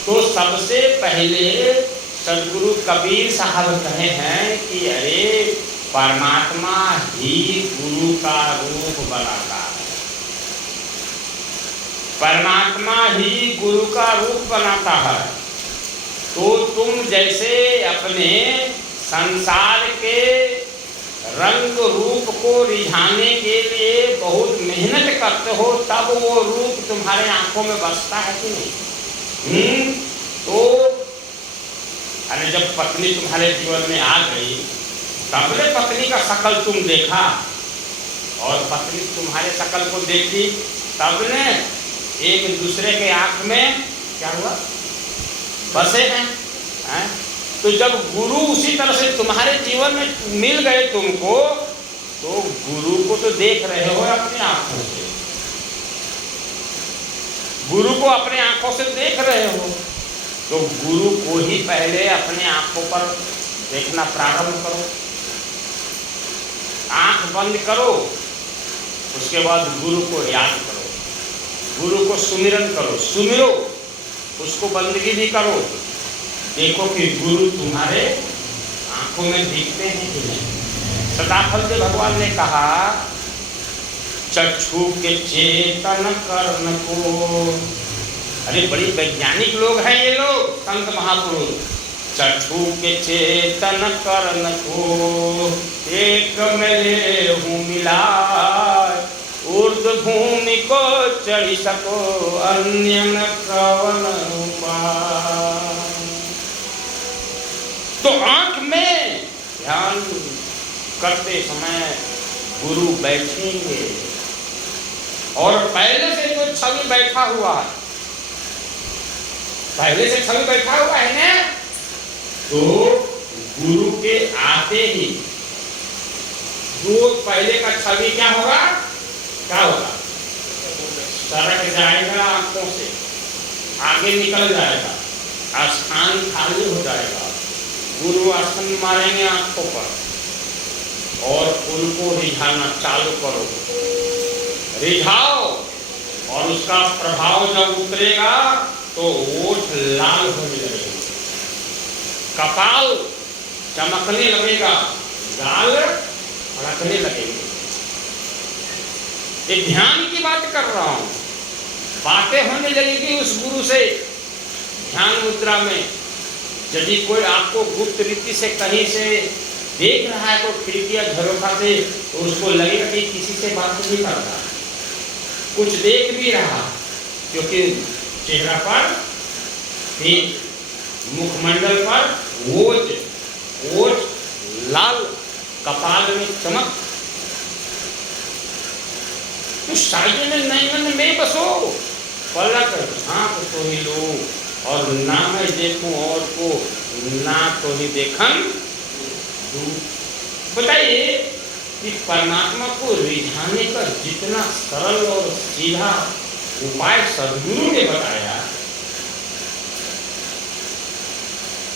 तो सबसे पहले सदगुरु कबीर साहब कहे हैं कि अरे परमात्मा ही गुरु का रूप बनाता है, परमात्मा ही गुरु का रूप बनाता है। तो तुम जैसे अपने संसार के रंग रूप को रिझाने के लिए बहुत मेहनत करते हो, तब वो रूप तुम्हारे आंखों में बसता है कि नहीं? तो अरे जब पत्नी तुम्हारे जीवन में आ गई, तब ने पत्नी का शकल तुम देखा, और पत्नी तुम्हारे शकल को देखी, तब ने एक दूसरे के आंख में क्या हुआ, बसे हैं। तो जब गुरु उसी तरह से तुम्हारे जीवन में मिल गए तुमको, तो गुरु को तो देख रहे हो अपनी आंखों से, गुरु को अपने आंखों से देख रहे हो, तो गुरु को ही पहले अपने आंखों पर देखना प्रारंभ करो। आंख बंद करो, उसके बाद गुरु को याद करो, गुरु को सुमिरन करो, सुमिरो, उसको बंदगी भी करो। देखो कि गुरु तुम्हारे आंखों में दिखते हैं कि नहीं। सदाफल से भगवान ने कहा, चक्षु के चेतन कर्ण को, अरे बड़ी वैज्ञानिक लोग हैं ये लोग, संत महापुरुष। चक्षु के चेतन कर्ण को एक मिले हूँ मिला, ऊर्ध भूमि को चढ़ी सको अन्य न कवन उपाय। तो आंख में ध्यान करते समय गुरु बैठेंगे, और पहले से जो छवि बैठा हुआ है, पहले से छवि बैठा हुआ है ना, तो गुरु के आते ही जो पहले का छवि क्या होगा, क्या होगा, सरक जाएगा, आंखों से आगे निकल जाएगा, स्थान खाली हो जाएगा। गुरु आसन मारेंगे आंखों पर, और उनको रिझाना चालू करो, रिझाओ, और उसका प्रभाव जब उतरेगा तो ओठ लाल होने लगेगा, कपाल चमकने लगेगा, गाल फड़कने लगेंगे। ये ध्यान की बात कर रहा हूं, बातें होने लगेगी उस गुरु से ध्यान मुद्रा में। यदि कोई आपको गुप्त रीति से कहीं से देख रहा है, तो खिड़कियां झरोखा से, तो उसको लगेगा कि किसी से बात नहीं कर रहा, कुछ देख भी रहा, क्योंकि चेहरा पर तेज, मुखमंडल पर ओज, ओठ लाल, कपाल में चमक। तो साजन नैनन में बसो, पलक झांक तो ही लो, और ना मैं देखूं और को, ना तो ही देखन। बताइए कि परमात्मा को रिझाने का जितना सरल और सीधा उपाय सदगुरु ने बताया,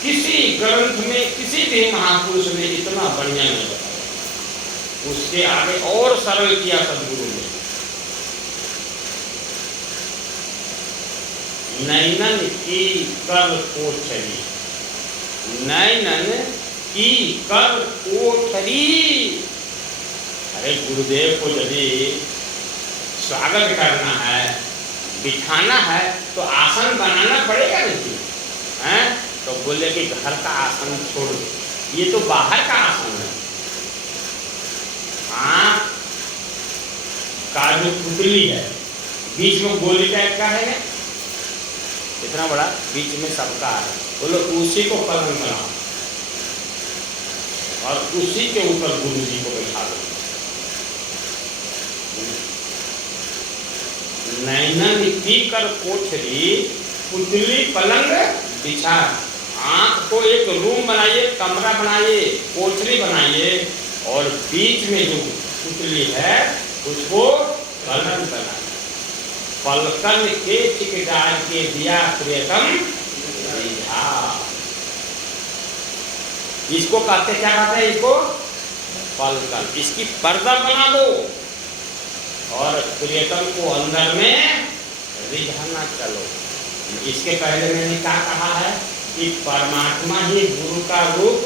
किसी ग्रंथ में किसी भी महापुरुष ने इतना बढ़िया नहीं बताया। उसके आगे और सरल किया सदगुरु ने। नैनन की कर कोठरी, नैनन की कर कोठरी। अरे गुरुदेव को यदि स्वागत करना है, बिठाना है, तो आसन बनाना पड़ेगा नहीं है? तो बोले कि घर का आसन छोड़ दो, ये तो बाहर का आसन है। आँख का जो पुतली है, बीच में गोली टाइप का है, इतना बड़ा, बीच में सबका है, बोलो उसी को पलंग बनाओ, और उसी के ऊपर गुरु जी को बैठा दो। नैनन की कर कोठरी, पुतली पलंग बिछा। आंख को एक रूम बनाइए, कमरा बनाइए, कोठरी बनाइए, और बीच में जो पुतली है उसको पलंग बनाइए। पलकन के टिकडार के दिया प्रियतम रिझा। इसको कहते, क्या कहते हैं इसको? पलटन, इसकी पर्दा बना दो और प्रियतम को अंदर में रिझाना चलो। इसके पहले मैंने क्या कहा है कि परमात्मा ही गुरु का रूप,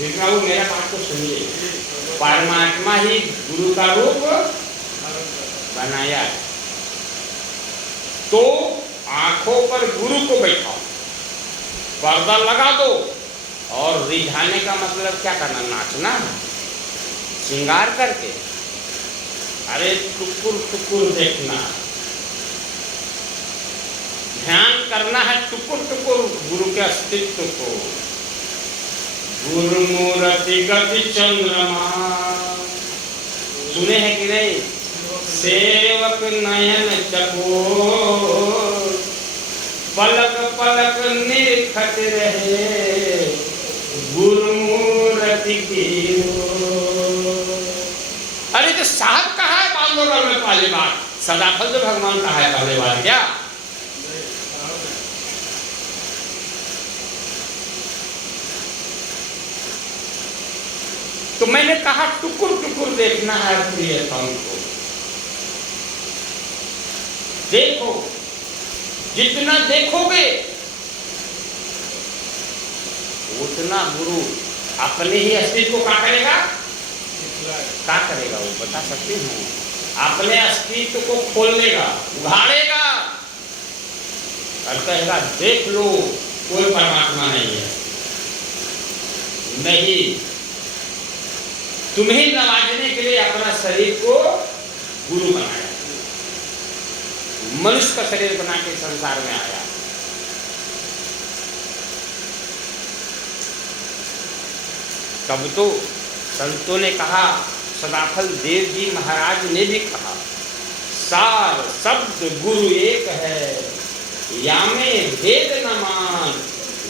वो मेरा बात को सुनिए, परमात्मा ही गुरु का रूप बनाया है। तो आंखों पर गुरु को बैठाओ, पर्दा लगा दो और रिझाने का मतलब क्या करना, नाचना, श्रृंगार करके, अरे टुकुर टुकुर देखना, ध्यान करना है टुकुर टुकुर गुरु के अस्तित्व को। गुरु मूर्ति गति चंद्रमा, सुने हैं कि नहीं? सेवक नयन चकोर, पलक पलक निरखत रहे गुरु मूर्ति की। अरे तो साहब कहा है बांधोगढ़ में पहली बार, सदाफल तो भगवान कहा है पहली बार क्या? तो मैंने कहा टुकुर टुकुर देखना है प्रियतम को। देखो, जितना देखोगे उतना गुरु अपने ही अस्तित्व को क्या करेगा, क्या करेगा वो बता सकते हैं? अपने अस्तित्व को खोल लेगा, उघाड़ेगा और कहेगा देख लो कोई परमात्मा नहीं है, नहीं, तुम्हें नवाजने के लिए अपना शरीर को गुरु बनाया, मनुष्य का शरीर बना के संसार में आया। तब तो संतों ने कहा, सदाफल देव जी महाराज ने भी कहा, सार शब्द गुरु एक है, या में भेद न मान,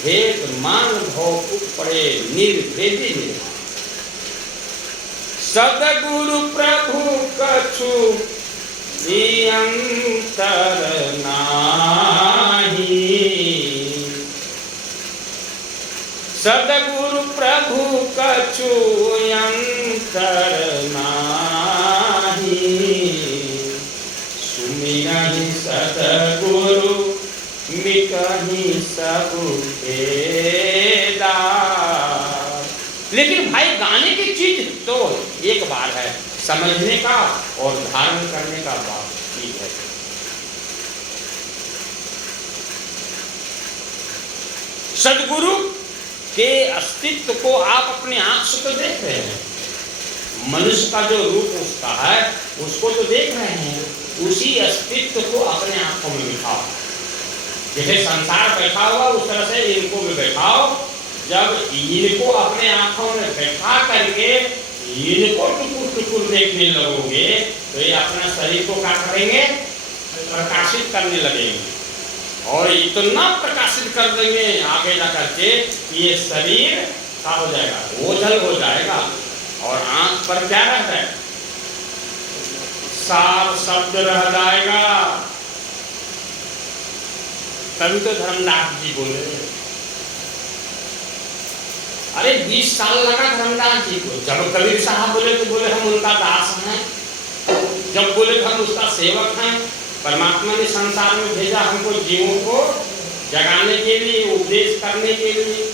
भेद मान भव पड़े निर्भेदी निर्माण। सदगुरु प्रभु कछु अंतर नाही, सदगुरु प्रभु कछु अंतर नाही, सुमिरहि सदगुरु मिटहि सब भेदा। लेकिन भाई गाने की चीज तो एक बार है, समझने का और धारण करने का बात ठीक है। सदगुरु के अस्तित्व को आप अपने आंख से तो देख रहे हैं, मनुष्य का जो रूप उसका है उसको तो देख रहे हैं, उसी अस्तित्व को अपने आंखों में बिठाओ। जैसे संसार बैठा हुआ उस तरह से इनको भी बैठाओ। जब इनको अपने आंखों में बैठा करके इनको टुकुर टुकुर देखने लगोगे तो ये अपना शरीर को क्या करेंगे, प्रकाशित करने लगेंगे और इतना प्रकाशित कर देंगे आगे जाकर के ये शरीर क्या हो जाएगा, ओझल हो जाएगा और आंख पर क्या रहता है, सार शब्द रह जाएगा। तभी तो धर्मदास जी बोले, अरे 20 साल लगा धर्मदास जी को। जब कबीर साहब बोले तो बोले हम उनका दास हैं, जब बोले हम उसका सेवक हैं। परमात्मा ने संसार में भेजा हमको जीवों को जगाने के लिए, उपदेश करने के लिए।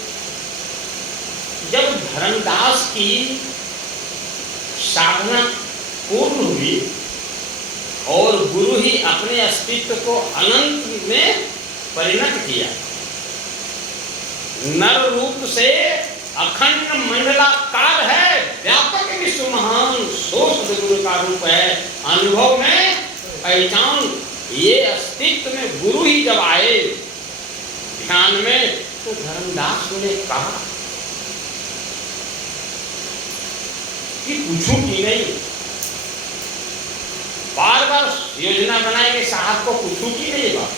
जब धर्मदास की साधना पूर्ण हुई और गुरु ही अपने अस्तित्व को अनंत में परिणत किया, नर रूप से अखंड मंडलाकार है, व्यापक विश्व महान, सो सदगुरु का रूप है। अनुभव में पहचान, ये अस्तित्व में गुरु ही जब आए ध्यान में, तो धर्मदास ने कहा कि पूछूं कि नहीं, बार बार योजना बनाएंगे साहब को पूछूं कि नहीं बात,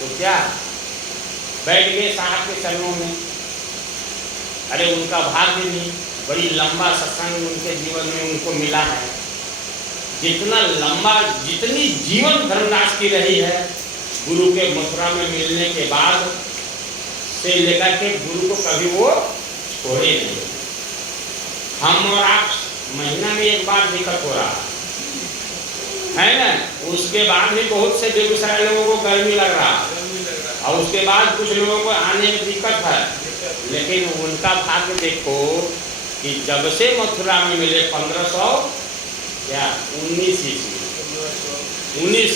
तो क्या बैठ गए साहब के चरणों में। अरे उनका भाग्य नहीं, बड़ी लंबा सत्संग उनके जीवन में उनको मिला है। जितना लंबा, जितनी जीवन धर्मदास की रही है, गुरु के मथुरा में मिलने के बाद से लेकर के गुरु को कभी वो छोड़े नहीं। हम और आप महीना में एक बार दिक्कत हो रहा है ना, उसके बाद भी बहुत से बेगूसराय लोगों को गर्मी लग रहा है और उसके बाद कुछ लोगों को आने में दिक्कत है, लेकिन उनका भाग्य देखो कि जब से मथुरा में मिले 1919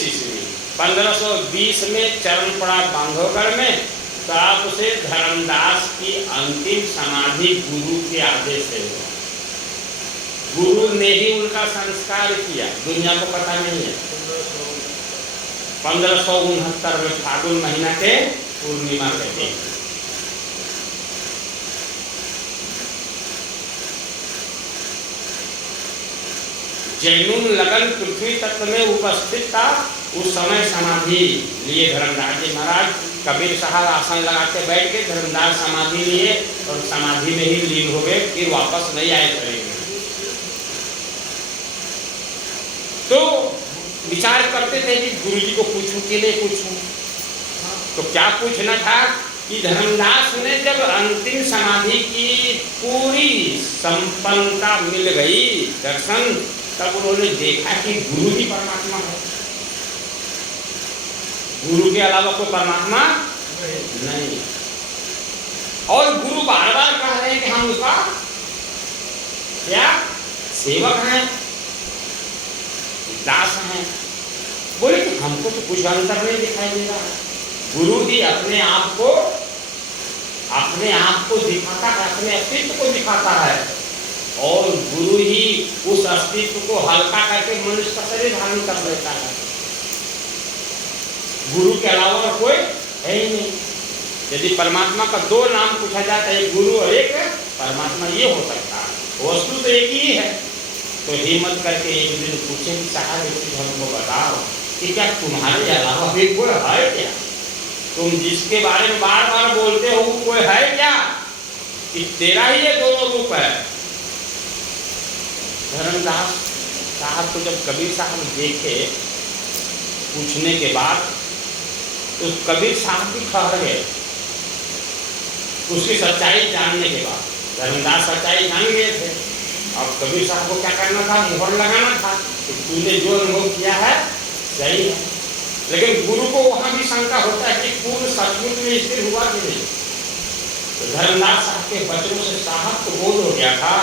ईस्वी 1520 में चरण पड़ा बांधवगढ़ में, तब से धर्मदास की अंतिम समाधि गुरु के आदेश से हुआ। गुरु ने ही उनका संस्कार किया, दुनिया को पता नहीं है। 1569 में फागुन महीना के पूर्णिमा के दिन जैनुन लगन पृथ्वी तत्व में उपस्थित था। उस समय समाधि लिए धर्मदास जी महाराज, कबीर साहब आसन लगा के बैठ के धर्मदास समाधि लिए और समाधि में ही लीन हो गए, फिर वापस नहीं आए शरीर में। तो विचार करते थे कि गुरु जी को पूछूं कि नहीं पूछूं, तो क्या पूछना था कि धर्मदास ने जब अंतिम समाधि की पूरी संपन्नता मिल गई दर्शन, तब उन्होंने देखा कि गुरु ही परमात्मा है, गुरु के अलावा कोई परमात्मा नहीं। और गुरु बार बार कह रहे हैं कि हम उसका क्या सेवक हैं, दास हैं। बोले कि हमको तो कुछ अंतर नहीं दिखाई दे रहा है। गुरु ही अपने आप को दिखाता है, अपने अस्तित्व को दिखाता है, और गुरु ही उस अस्तित्व को हल्का करके मनुष्य का शरीर धारण कर लेता है। गुरु के अलावा कोई है ही नहीं। यदि परमात्मा का दो नाम पूछा जाता है, एक गुरु और एक परमात्मा, ये हो सकता है। वस्तु तो एक ही है। तो हिम्मत करके एक दिन पूछे कि साहब एक चीज हमको बताओ कि क्या तुम्हारे अलावा भी कोई है क्या? तुम जिसके बारे में बार बार बोलते हो कोई है क्या, कि तेरा ही ये दोनों रूप है? धर्मदास साहब को जब कबीर साहब देखे पूछने के बाद, तो कबीर साहब भी ठहर गए। उसकी सच्चाई जानने के बाद धर्मदास सच्चाई जान गए थे। अब कबीर साहब को क्या करना था? मुहर लगाना था कि तूने जो अनुभव किया है सही है। लेकिन गुरु को वहां भी शंका होता है कि पूर्ण सचमुच में स्थिर हुआ कि नहीं। तो धर्मदास साहब के वचनों से साहब को बोध हो गया था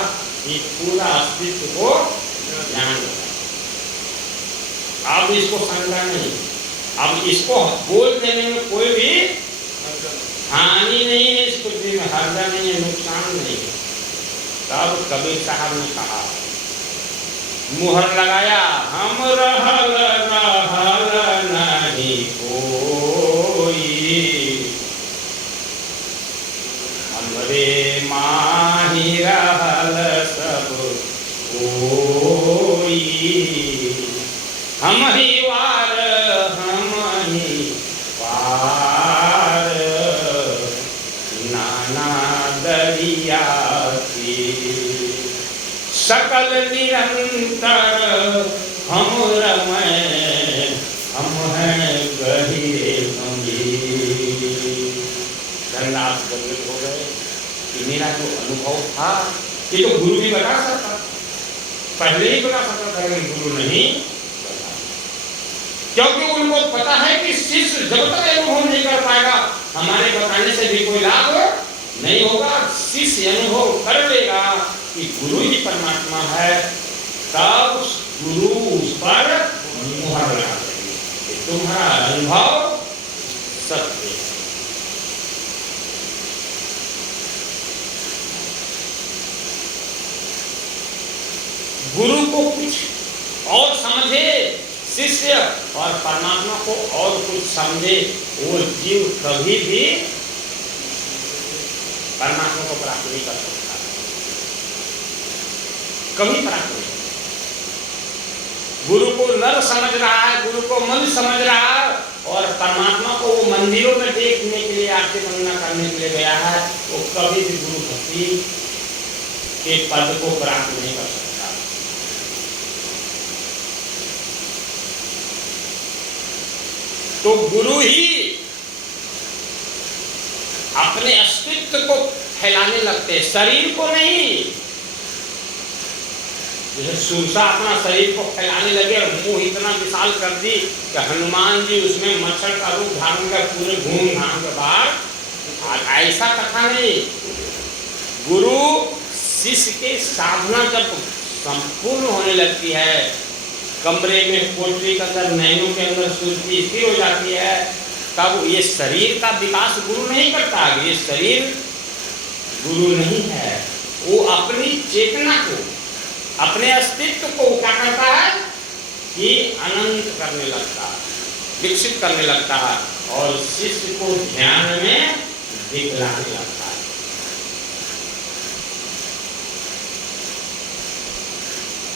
कि पूरा अस्तित्व को जान लिया। अब इसको शंका नहीं, अब इसको बोल देने में कोई भी हानि नहीं है, इस पृथ्वी में हर्जा नहीं है, नुकसान नहीं है। तब कबीर साहब ने कहा, मुहर लगाया, हम रहल नहीं कोई, हमरे माही रहल सब कोई, हम ही वार हम ही पार, नाना दरिया की सकल निरंतर हम रमय, हम हैं गहिरे गंभीर। धन्यवाद हो गए कि मेरा जो अनुभव था ये तो गुरु भी बता सकता, पहले ही बता सकता था, लेकिन गुरु नहीं बता, क्योंकि उनको पता है कि शिष्य जब तक अनुभव नहीं कर पाएगा हमारे बताने से भी कोई लाभ नहीं होगा। शिष्य अनुभव कर लेगा कि गुरु ही परमात्मा है, तब गुरु उस पर मुहर लगा देंगे कि तुम्हारा अनुभव सत्य है। गुरु को कुछ और समझे शिष्य और परमात्मा को और कुछ समझे, वो जीव कभी भी परमात्मा को प्राप्त नहीं कर सकता, कभी प्राप्त नहीं। गुरु को नर समझ रहा है, गुरु को मन समझ रहा है, और परमात्मा को वो मंदिरों में देखने के लिए, आरती वंदना करने के लिए गया है, वो कभी भी गुरु भक्ति के पद को प्राप्त नहीं कर सकता। तो गुरु ही अपने अस्तित्व को फैलाने लगते, शरीर को नहीं। जैसे सूसा अपना शरीर को फैलाने लगे और मुंह इतना विशाल कर दी कि हनुमान जी उसमें मच्छर का रूप धारण कर पूरे घूम घाम के बाहर। ऐसा कथा नहीं। गुरु शिष्य के साधना जब संपूर्ण होने लगती है, कमरे में कोठरी के अंदर नैनों के अंदर सुरती स्थिर हो जाती है, तब ये शरीर का विकास गुरु नहीं करता। ये शरीर गुरु नहीं है, वो अपनी चेतना को, अपने अस्तित्व को क्या करता है कि अनंत करने लगता है, विकसित करने लगता है और शिष्य को ध्यान में दिखलाने लगता है।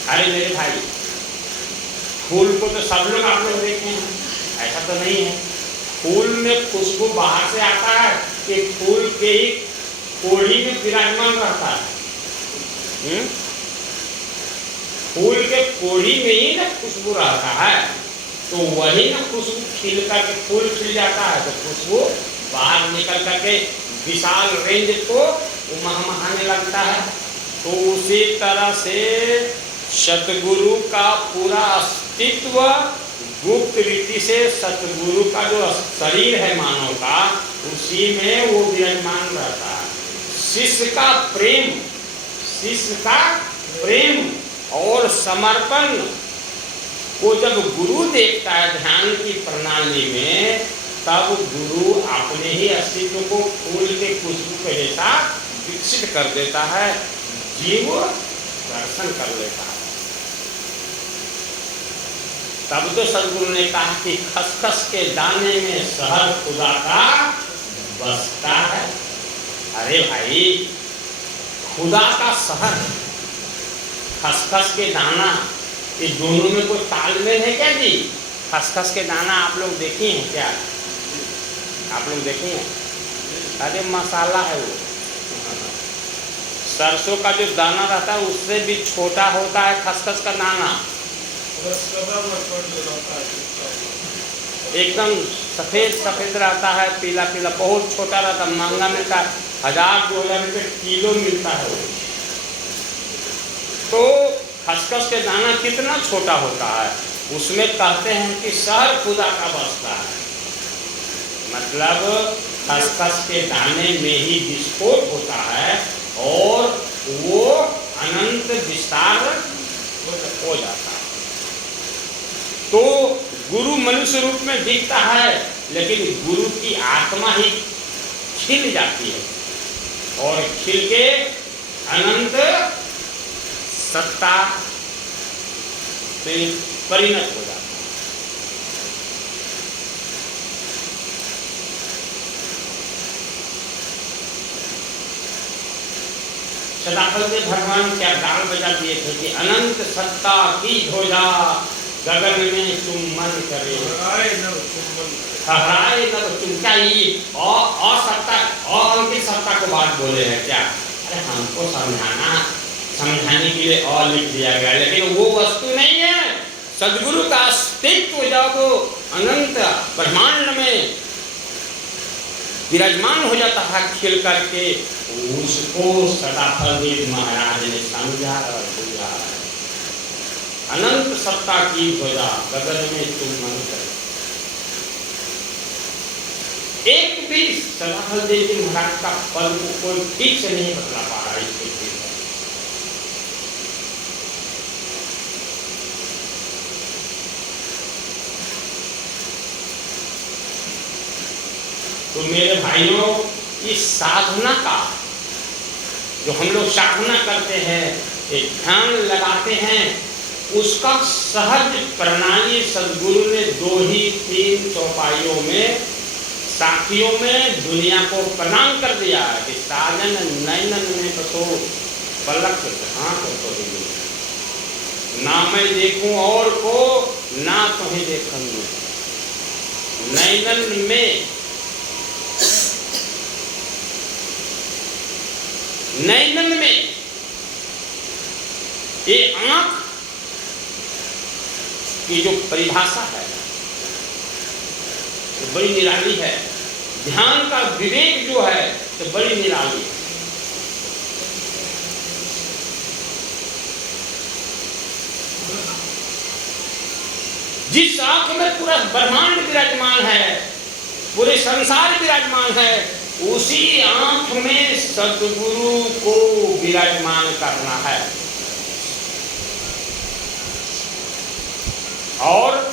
अरे मेरे भाई, फूल को तो सब लोग आप लोग देखे हैं, ऐसा तो नहीं है। फूल में खुशबू बाहर से आता है कि फूल के ही कोढ़ी में विराजमान रहता है। फूल के कोढ़ी में ही ना खुशबू रहता है, तो वही ना खुशबू खिल करके फूल खिल जाता है, तो खुशबू बाहर निकल करके विशाल रेंज को महमहाने लगता है। तो उसी तरह से सतगुरु का पूरा अस्तित्व गुप्त रीति से सतगुरु का जो शरीर है मानव का, उसी में वो विराजमान रहता है। शिष्य का प्रेम और समर्पण को जब गुरु देखता है ध्यान की प्रणाली में, तब गुरु अपने ही अस्तित्व को फूल के खुशबू के जैसा विकसित कर देता है, जीव दर्शन कर लेता है। तब तो सदगुरु ने कहा कि खसखस के दाने में शहद खुदा का बसता है। अरे भाई, खुदा का शहद, खसखस के दाना, इस दोनों में कोई तालमेल है क्या जी? खसखस के दाना आप लोग देखे हैं क्या? आप लोग देखे हैं? अरे मसाला है वो, सरसों का जो दाना रहता है उससे भी छोटा होता है खसखस का दाना, एकदम सफेद सफेद रहता है, पीला पीला, बहुत छोटा रहता है, महंगा मिलता है, 1000-2000 रुपये किलो मिलता है वो। तो खसखस के दाना कितना छोटा होता है, उसमें कहते हैं कि शहद खुदा का बसता है। मतलब खसखस के दाने में ही विस्फोट होता है और वो अनंत विस्तार हो जाता है। तो गुरु मनुष्य रूप में दिखता है, लेकिन गुरु की आत्मा ही खिल जाती है और खिल के अनंत सत्ता से परिणत हो जाता है। सदाफल भगवान क्या गाल बजा दिए थे कि अनंत सत्ता की ध्वजा गगन में चुम्बन करे, हराए नव चुमका। असत्ता अंकित सत्ता को बात बोले हैं क्या? अरे हमको समझाने के लिए और लिख दिया गया, लेकिन वो वस्तु नहीं है। सदगुरु का अस्तित्व जब अनंत ब्रह्मांड में विराजमान हो जाता है खिल करके, उसको सदाफल देव महाराज ने समझा और बुझा। अनंत सत्ता की ध्वजा गगन में चुम्बन करे। एक भी सदाफल देव जी महाराज का पद को कोई ठीक से नहीं बदला पा रहा इसके लिए। तो मेरे भाइयों, इस साधना का जो हम लोग साधना करते हैं, एक ध्यान लगाते हैं, उसका सहज प्रणाली सदगुरु ने 2-3 चौपाइयों में साखियों में दुनिया को प्रदान कर दिया कि साजन नैनन में तो पलक हाँ तो ना मैं देखूं और को ना तुम्हें देखूंगी। नैनन में ये आंख की जो परिभाषा है तो बड़ी निराली है। ध्यान का विवेक जो है तो बड़ी निराली है। जिस आंख में पूरा ब्रह्मांड विराजमान है, पूरे संसार विराजमान है, उसी आंख में सद्गुरु को विराजमान करना है। और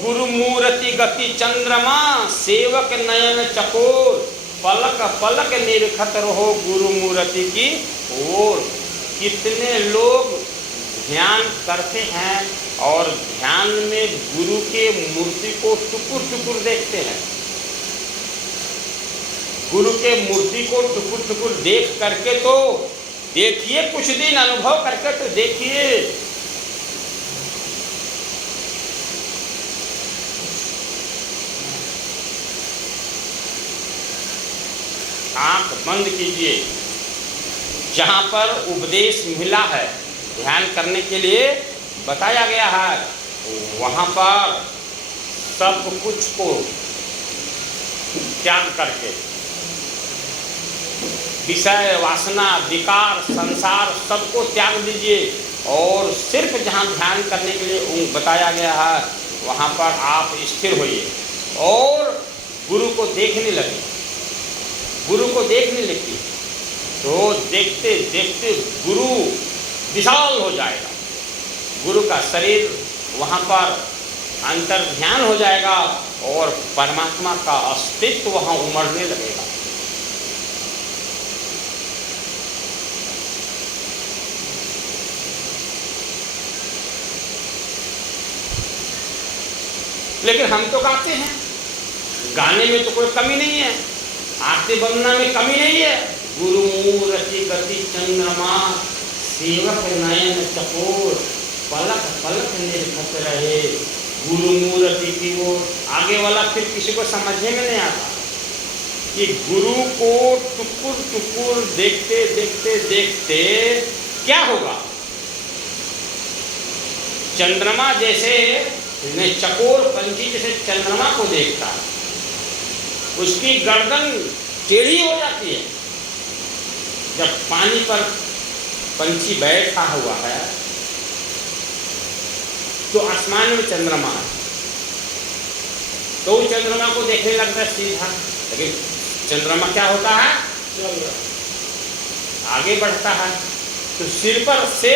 गुरुमूर्ति गति चंद्रमा, सेवक नयन चकोर, पलक पलक निरखत रहो गुरुमूर्ति की ओर। कितने लोग ध्यान करते हैं और ध्यान में गुरु के मूर्ति को टुकुर टुकुर देखते हैं। गुरु के मूर्ति को टुकुर टुकुर देख करके तो देखिए, कुछ दिन अनुभव करके तो देखिए, आंख बंद कीजिए। जहां पर उपदेश मिला है, ध्यान करने के लिए बताया गया है, वहां पर सब कुछ को त्याग करके, विषय वासना विकार संसार सबको त्याग दीजिए और सिर्फ जहां ध्यान करने के लिए बताया गया है वहां पर आप स्थिर होइए और गुरु को देखने लगे। गुरु को देखने लगी तो देखते देखते गुरु विशाल हो जाएगा। गुरु का शरीर वहाँ पर अंतर ध्यान हो जाएगा और परमात्मा का अस्तित्व वहाँ उमड़ने लगेगा। लेकिन हम तो गाते हैं, गाने में तो कोई कमी नहीं है, आरती वंदना में कमी नहीं है। गुरुमूर्ति गति चंद्रमा, सेवक नयन चकोर, पलक पलक निरखत रहे गुरुमूर्ति की ओर। आगे वाला फिर किसी को समझने में नहीं आता कि गुरु को टुकुर टुकुर देखते देखते देखते क्या होगा। चंद्रमा जैसे चकोर पंछी जैसे चंद्रमा को देखता है, उसकी गर्दन टेढ़ी हो जाती है। जब पानी पर पंछी बैठा हुआ है तो आसमान में चंद्रमा है, तो वो चंद्रमा को देखने लगता है सीधा। लेकिन चंद्रमा क्या होता है, आगे बढ़ता है, तो सिर पर से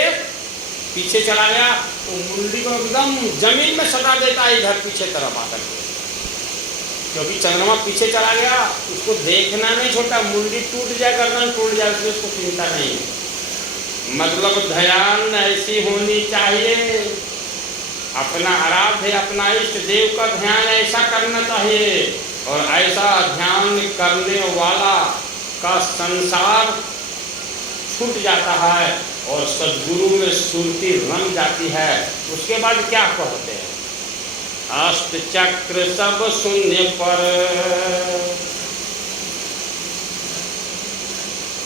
पीछे चला गया तो मुंडी को एकदम जमीन में सटा देता है, इधर पीछे तरफ आकर के। क्योंकि चंद्रमा पीछे चला गया, उसको देखना नहीं छोटा, मुंडी टूट जाए, गर्दन टूट जाए, उसमें उसको चिंता नहीं है। मतलब ध्यान ऐसी होनी चाहिए, अपना आराध्य अपना इष्ट देव का ध्यान ऐसा करना चाहिए, और ऐसा ध्यान करने वाला का संसार छूट जाता है और सद्गुरु में सुरती रम जाती है। उसके बाद क्या कहते हैं, अष्ट चक्र सब शून्य पर,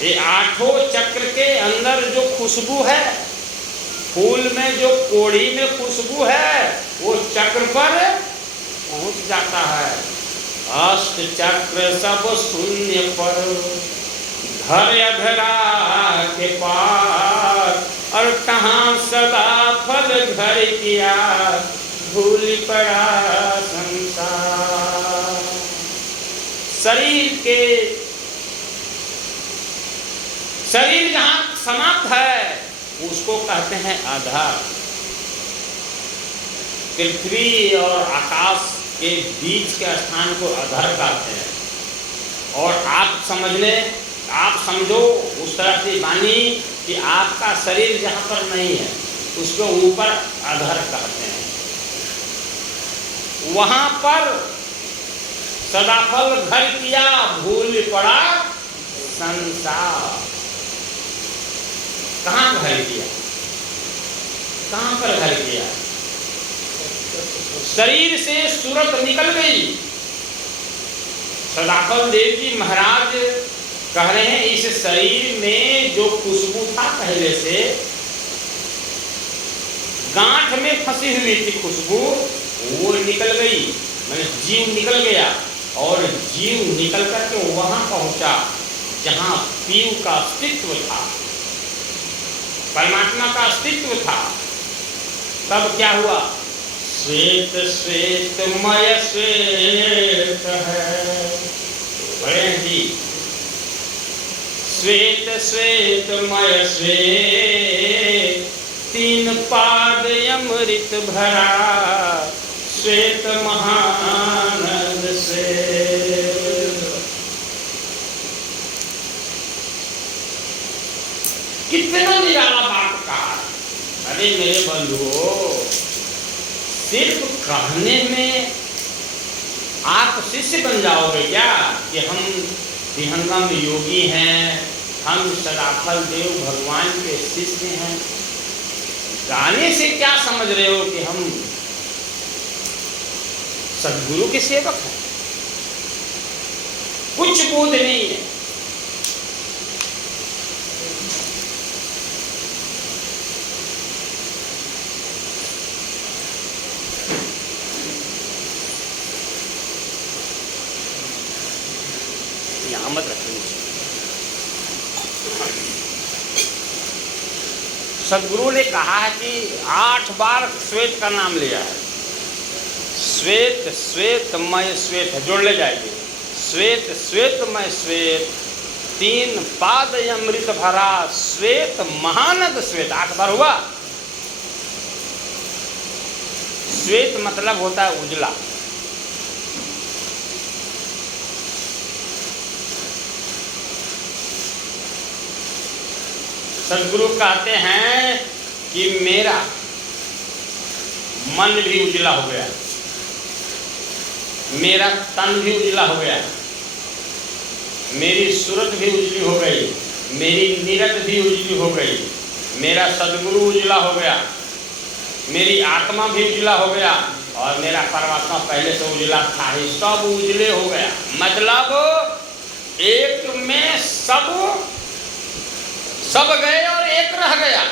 ये आठों चक्र के अंदर जो खुशबू है, फूल में जो कोड़ी में खुशबू है, वो चक्र पर पहुंच जाता है। अष्ट चक्र सब शून्य पर, घर अधरा के पार, और कहाँ सदा फल घर किया, भूल पड़ा संसार। शरीर जहाँ समाप्त है उसको कहते हैं आधार। पृथ्वी और आकाश के बीच के स्थान को अधर कहते हैं। और आप समझो उस तरह से बानी कि आपका शरीर जहाँ पर नहीं है उसको ऊपर अधर कहते हैं। वहां पर सदाफल घर किया, भूल पड़ा संसार। कहाँ घर किया, कहाँ पर घर किया? शरीर से सूरत निकल गई। सदाफल देव जी महाराज कह रहे हैं, इस शरीर में जो खुशबू था पहले से, गांठ में फंसी हुई थी खुशबू, वो निकल गई, मैंने जीव निकल गया, और जीव निकल करके वहां पहुंचा जहां पीव का अस्तित्व था, परमात्मा का अस्तित्व था। तब क्या हुआ? श्वेत श्वेतमय श्वेत है, बड़े हैं जी। श्वेत श्वेतमय श्वेत, तीन पाद अमृत भरा, श्वेत महानंद से। कितना निराला बात कहा। अरे मेरे बंधुओं, सिर्फ कहने में आप शिष्य बन जाओगे क्या कि हम विहंगम योगी हैं, हम सदाफल देव भगवान के शिष्य हैं? गाने से क्या समझ रहे हो कि हम सद्गुरु के सेवक हैं? कुछ बोध नहीं है। यहां मत रखिए। सदगुरु ने कहा है कि 8 बार श्वेत का नाम लिया है। श्वेत श्वेतमय श्वेत है, जोड़ ले जाएगी। श्वेत श्वेतमय श्वेत, तीन पाद अमृत भरा, श्वेत महानद श्वेत। 8 बार हुआ। श्वेत मतलब होता है उजला। सदगुरु कहते हैं कि मेरा मन भी उजला हो गया, मेरा तन भी उजला हो गया, मेरी सूरत भी उजली हो गई, मेरी नीरत भी उजली हो गई, मेरा सदगुरु उजला हो गया, मेरी आत्मा भी उजला हो गया, और मेरा परमात्मा पहले से उजला था ही, सब उजले हो गया। मतलब एक में सब गए और एक रह गया।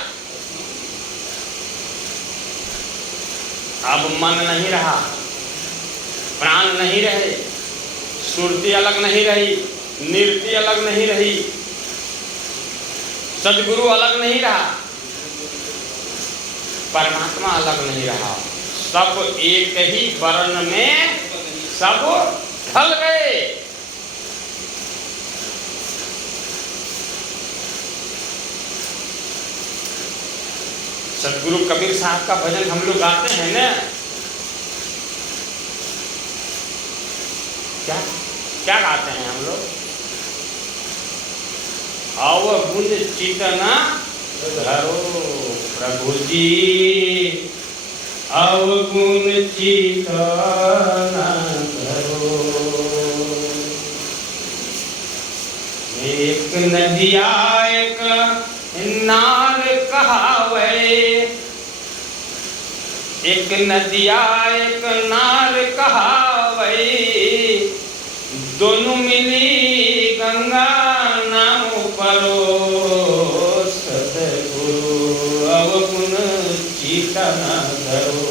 अब मन नहीं रहा, प्राण नहीं रहे, सुरती अलग नहीं रही, निरति अलग नहीं रही, सदगुरु अलग नहीं रहा, परमात्मा अलग नहीं रहा। सब एक ही वर्ण में सब ढल गए। सदगुरु कबीर साहब का भजन हम लोग गाते हैं ना, क्या क्या गाते हैं हम लोग? अवगुण चितना धरो प्रभु जी, अवगुण चितना धरो। एक नदिया एक नार कहावे, एक नदिया एक नार कहावे, दोनों मिली गंगा नाम परो, सदगुरु अवगुण चितना धरो।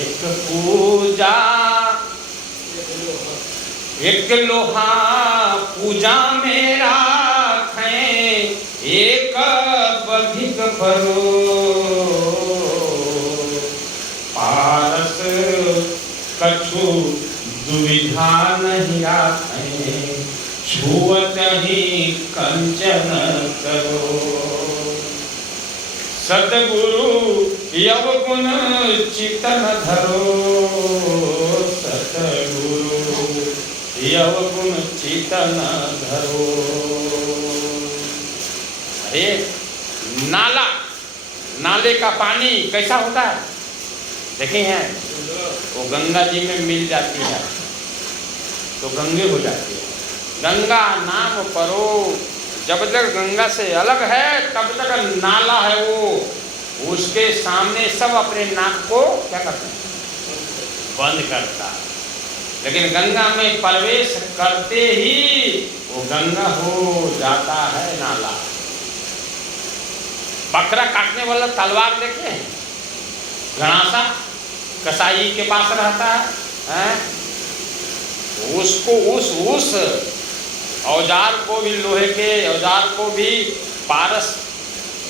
एक पूजा एक लोहा पूजा मेरा खाएं, एक बधिक भरो, पारस कछु दुविधा नहीं आखे, छुअत ही कंचन करो। सतगुरु अवगुण चितन धरो, सतगुरु अवगुण चितन धरो। अरे नाले का पानी कैसा होता है देखे हैं? वो गंगा जी में मिल जाती है तो गंगे हो जाती है। गंगा नाम परो, जब तक गंगा से अलग है तब तक नाला है वो, उसके सामने सब अपने नाक को क्या करते हैं? बंद करता है। लेकिन गंगा में प्रवेश करते ही वो गंगा हो जाता है नाला। बकरा काटने वाला तलवार देखे हैं? घणासा कसाई के पास रहता है, उसको उस औजार को भी, लोहे के औजार को भी पारस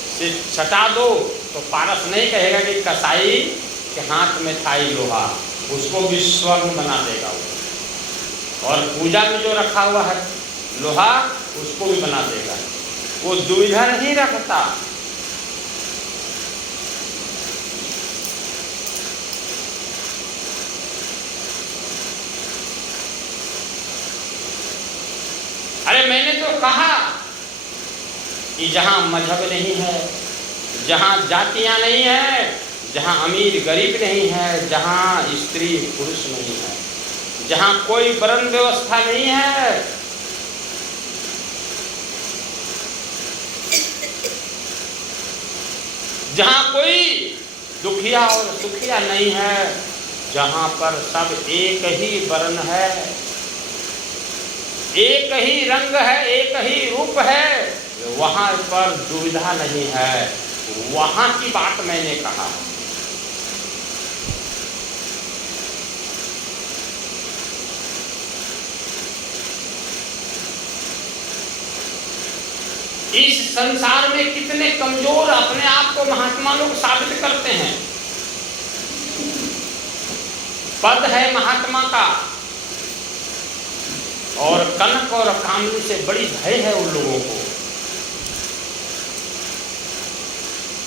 से छटा दो तो पारस नहीं कहेगा कि कसाई के हाथ में था ही लोहा, उसको भी स्वर्ण बना देगा वो। और पूजा में जो रखा हुआ है लोहा, उसको भी बना देगा। वो दुविधा नहीं रखता। अरे मैंने तो कहा कि जहां मजहब नहीं है, जहां जातियां नहीं है, जहां अमीर गरीब नहीं है, जहां स्त्री पुरुष नहीं है, जहां कोई वर्ण व्यवस्था नहीं है, जहां कोई दुखिया और सुखिया नहीं है, जहां पर सब एक ही वर्ण है, एक ही रंग है, एक ही रूप है, वहां पर दुविधा नहीं है। वहां की बात मैंने कहा। इस संसार में कितने कमजोर अपने आप को महात्मा लोग साबित करते हैं। पद है महात्मा का, और कनक और कामनी से बड़ी भय है उन लोगों को।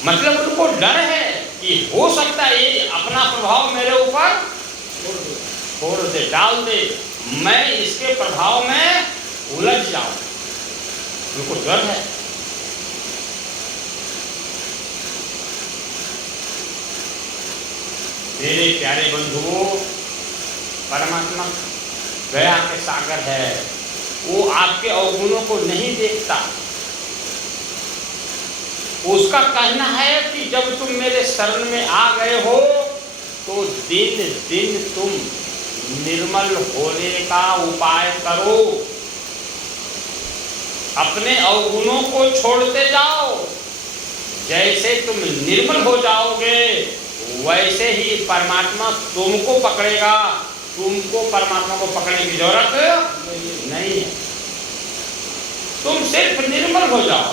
मतलब उनको डर है कि हो सकता है ये अपना प्रभाव मेरे ऊपर छोड़ दे, डाल दे, मैं इसके प्रभाव में उलझ जाऊं। उनको डर है। मेरे प्यारे बंधुओं, परमात्मा दया के सागर है। वो आपके अवगुणों को नहीं देखता। उसका कहना है कि जब तुम मेरे शरण में आ गए हो तो दिन दिन तुम निर्मल होने का उपाय करो। अपने अवगुणों को छोड़ते जाओ। जैसे तुम निर्मल हो जाओगे वैसे ही परमात्मा तुमको पकड़ेगा। तुमको परमात्मा को पकड़ने की जरूरत नहीं है। तुम सिर्फ निर्मल हो जाओ।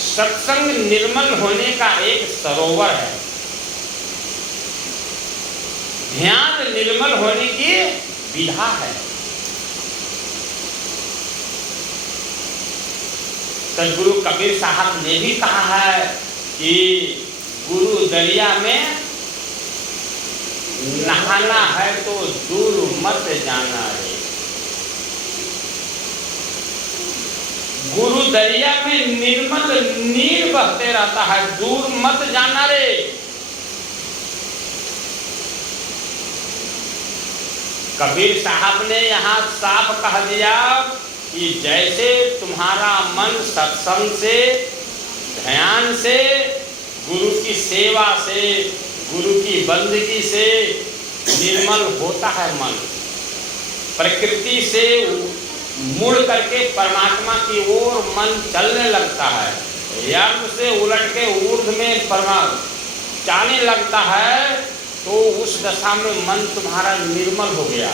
सत्संग निर्मल होने का एक सरोवर है। ध्यान निर्मल होने की विधा है। सदगुरु कबीर साहब ने भी कहा है कि गुरु दरिया में नहाना है तो दूर मत जाना रे। गुरु दरिया में निर्मल नीर बहते रहता है, दूर मत जाना रे। कबीर साहब ने यहाँ साफ कह दिया कि जैसे तुम्हारा मन सत्संग से, ध्यान से, गुरु की सेवा से, गुरु की बंदगी से निर्मल होता है मन, प्रकृति से मुड़ करके परमात्मा की ओर मन चलने लगता है, यर्म से उलट के ऊर्ध्व में परमात्मा जाने लगता है, तो उस दशा में मन तुम्हारा निर्मल हो गया।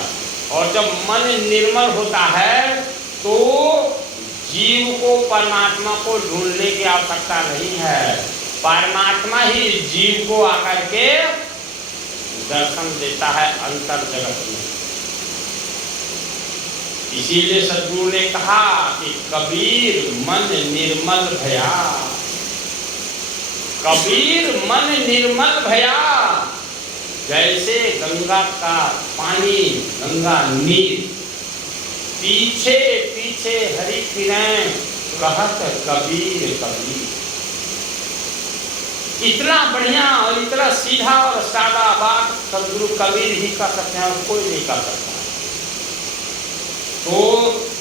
और जब मन निर्मल होता है तो जीव को परमात्मा को ढूंढने की आवश्यकता नहीं है। परमात्मा ही जीव को आकर के दर्शन देता है अंतर जगत में। इसीलिए सद्गुरु ने कहा कि कबीर मन निर्मल भया। कबीर मन निर्मल भया। जैसे गंगा का पानी, गंगा नीर, पीछे पीछे हरि किरण कहत कबीर कबीर। इतना बढ़िया और इतना सीधा और सादा बात सदगुरु कबीर ही कर सकते हैं और कोई नहीं कर सकता। तो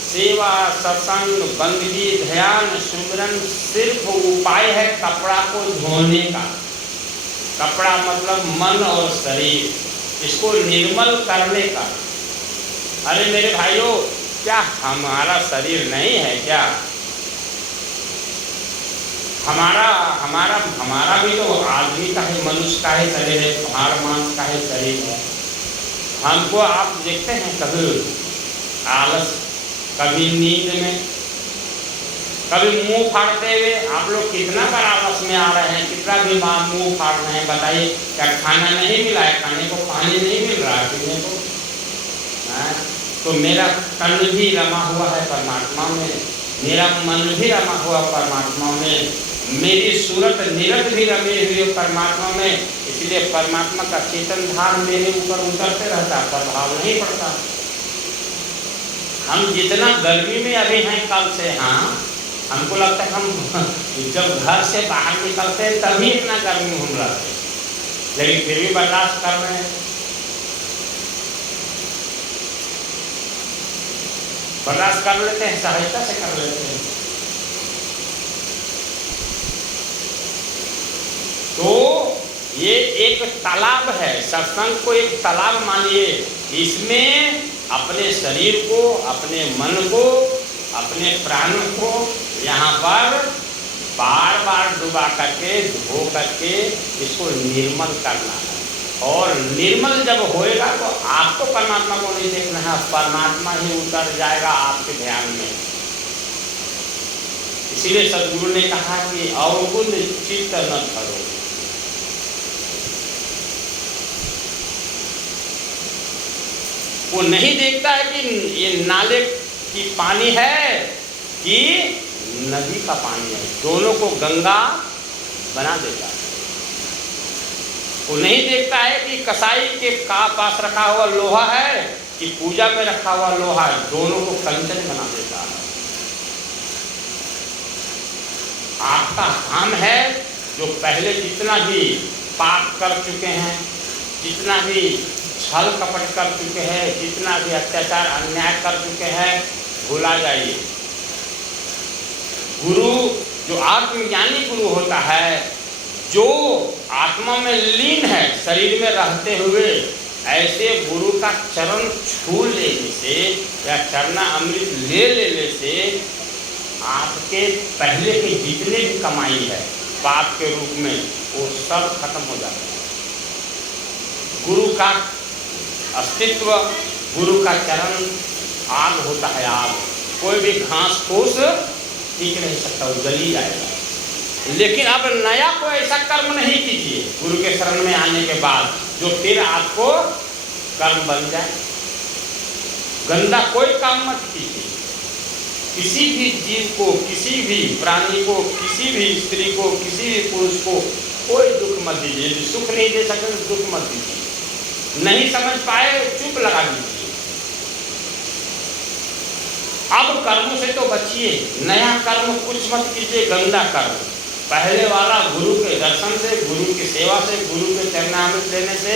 सेवा, सत्संग, बंदगी, ध्यान, सुमिरन सिर्फ उपाय है कपड़ा को धोने का। कपड़ा मतलब मन और शरीर, इसको निर्मल करने का। अरे मेरे भाइयों, क्या हमारा शरीर नहीं है क्या? हमारा भी तो आदमी का ही, मनुष्य का ही शरीर है, हाड़ मांस का ही शरीर है। हमको आप देखते हैं कभी आलस, कभी नींद में, कभी मुंह फाड़ते हुए आप लोग कितना बार आपस में आ रहे हैं, कितना भी मुंह फाड़ रहे हैं, बताइए क्या खाना नहीं मिला है, खाने को पानी नहीं मिल रहा है पीने को? तो मेरा तन भी रमा हुआ है परमात्मा में, मेरा मन भी रमा हुआ परमात्मा में, मेरी सूरत निरत भी रमी हुई परमात्मा में, इसलिए परमात्मा का चेतन भार मेरे ऊपर उतरते रहता, प्रभाव नहीं पड़ता। हम जितना गर्मी में अभी हैं कल से, हाँ हमको लगता है हम जब घर से बाहर निकलते हैं तभी इतना गर्मी हम रहते, लेकिन फिर भी बर्दाश्त कर रहे हैं, बर्दाश्त कर लेते हैं, सहायता से कर लेते हैं। तो ये एक तालाब है, सत्संग को एक तालाब मानिए, इसमें अपने शरीर को, अपने मन को, अपने प्राण को यहाँ पर बार बार डुबा करके, धो करके इसको निर्मल करना है। और निर्मल जब होएगा तो आपको परमात्मा को नहीं देखना है, परमात्मा ही उतर जाएगा आपके ध्यान में। इसीलिए सदगुरु ने कहा कि अवगुण चित्त न धरो। वो नहीं देखता है कि ये नाले की पानी है कि नदी का पानी है, दोनों को गंगा बना देता है। वो नहीं देखता है कि कसाई के पास रखा हुआ लोहा है कि पूजा में रखा हुआ लोहा है, दोनों को कंचन बना देता है। आपका काम है जो पहले जितना भी पाप कर चुके हैं, जितना भी छल कपट कर चुके हैं, जितना भी अत्याचार अन्याय कर चुके हैं, भुला जाइए। गुरु जो आत्मज्ञानी गुरु होता है, जो आत्मा में लीन है शरीर में रहते हुए, ऐसे गुरु का चरण छू लेने से या चरना अमृत ले लेने से आपके पहले के जितने भी कमाई है पाप के रूप में, वो सब खत्म हो जाता है। गुरु का अस्तित्व, गुरु का चरण आग होता है, आग। कोई भी घास फूस टिक नहीं सकता, वो जली जाएगा। लेकिन अब नया कोई ऐसा कर्म नहीं कीजिए गुरु के शरण में आने के बाद जो फिर आपको कर्म बन जाए। गंदा कोई काम मत कीजिए। किसी भी जीव को, किसी भी प्राणी को, किसी भी स्त्री को, किसी भी पुरुष को कोई दुख मत दीजिए। सुख नहीं दे सके तो दुख मत दीजिए। नहीं समझ पाए चुप लगा दीजिए। अब कर्मों से तो बचिए, नया कर्म कुछ मत कीजिए, गंदा कर्म। पहले वाला गुरु के दर्शन से, गुरु की सेवा से, गुरु के चरणामृत लेने से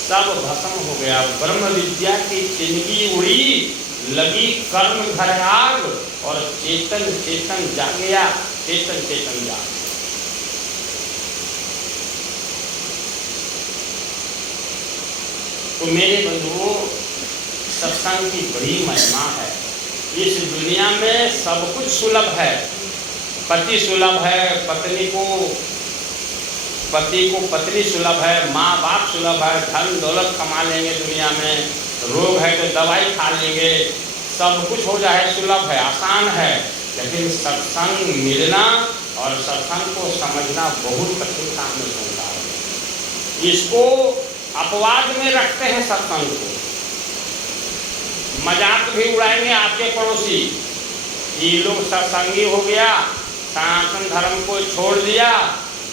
सब भस्म हो गया। ब्रह्म विद्या की चिंगी उड़ी, लगी कर्म घर आग, और चेतन चेतन जागया, चेतन चेतन जाग। तो मेरे बंधुओं, सत्संग की बड़ी महिमा है। इस दुनिया में सब कुछ सुलभ है। पति सुलभ है, पत्नी को पत्नी सुलभ है, माँ बाप सुलभ है, धन दौलत कमा लेंगे दुनिया में, रोग है तो दवाई खा लेंगे, सब कुछ हो जाए, सुलभ है, आसान है। लेकिन सत्संग मिलना और सत्संग को समझना बहुत कठिन काम में होता है। इसको अपवाद में रखते हैं सत्संग को। मजाक भी उड़ाएंगे आपके पड़ोसी, ये लोग सत्संगी हो गया, सनातन धर्म को छोड़ दिया,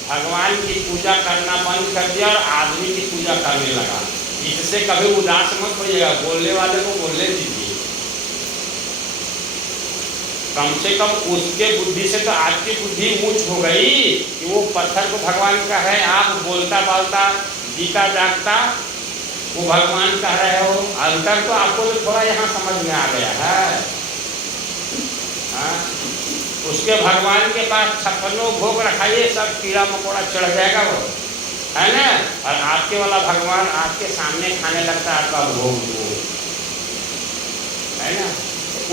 भगवान की पूजा करना बंद कर दिया और आदमी की पूजा करने लगा। इससे कभी उदास मत होइएगा, बोलने वाले को बोलने दीजिए। कम से कम उसके बुद्धि से तो आपकी बुद्धि ऊंच हो गई कि वो पत्थर को भगवान का है, आप बोलता बोलता जीता जागता वो भगवान कह रहे हो। अंतर तो आपको तो थोड़ा यहाँ समझ में आ गया है। उसके भगवान के पास 56 भोग रखाइए, सब कीड़ा मकोड़ा चढ़ जाएगा वो, है ना। और आपके वाला भगवान आपके सामने खाने लगता है आपका भोग, है ना।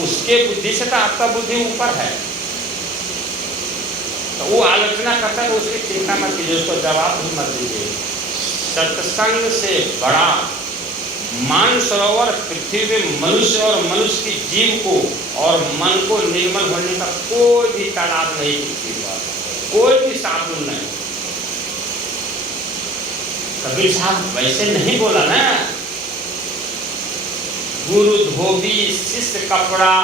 उसके बुद्धि से तो आपका बुद्धि ऊपर है, तो वो आलोचना करता है तो उसकी चिंता मत कीजिए, उसको जवाब भी मत दीजिए। सत्संग से बड़ा मानसरोवर पृथ्वी में मनुष्य और मनुष्य की जीव को और मन को निर्मल होने का कोई भी तालाब नहीं पृथ्वी पर, कोई भी साबुन नहीं। कबीर साहब वैसे नहीं बोला ना, गुरु धोबी शिष्य कपड़ा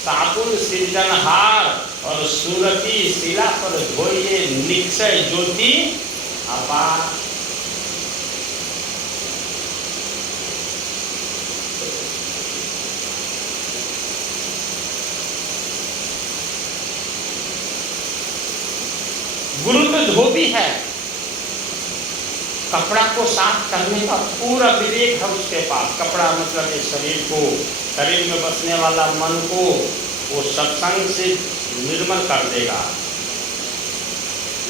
साबुन सृजनहार और सूरती शिला पर धोइए निक्षय ज्योति अपार। गुरु तो धोबी है, कपड़ा को साफ करने का पूरा विवेक है उसके पास। कपड़ा मतलब इस शरीर को, शरीर में बसने वाला मन को वो सत्संग से निर्मल कर देगा।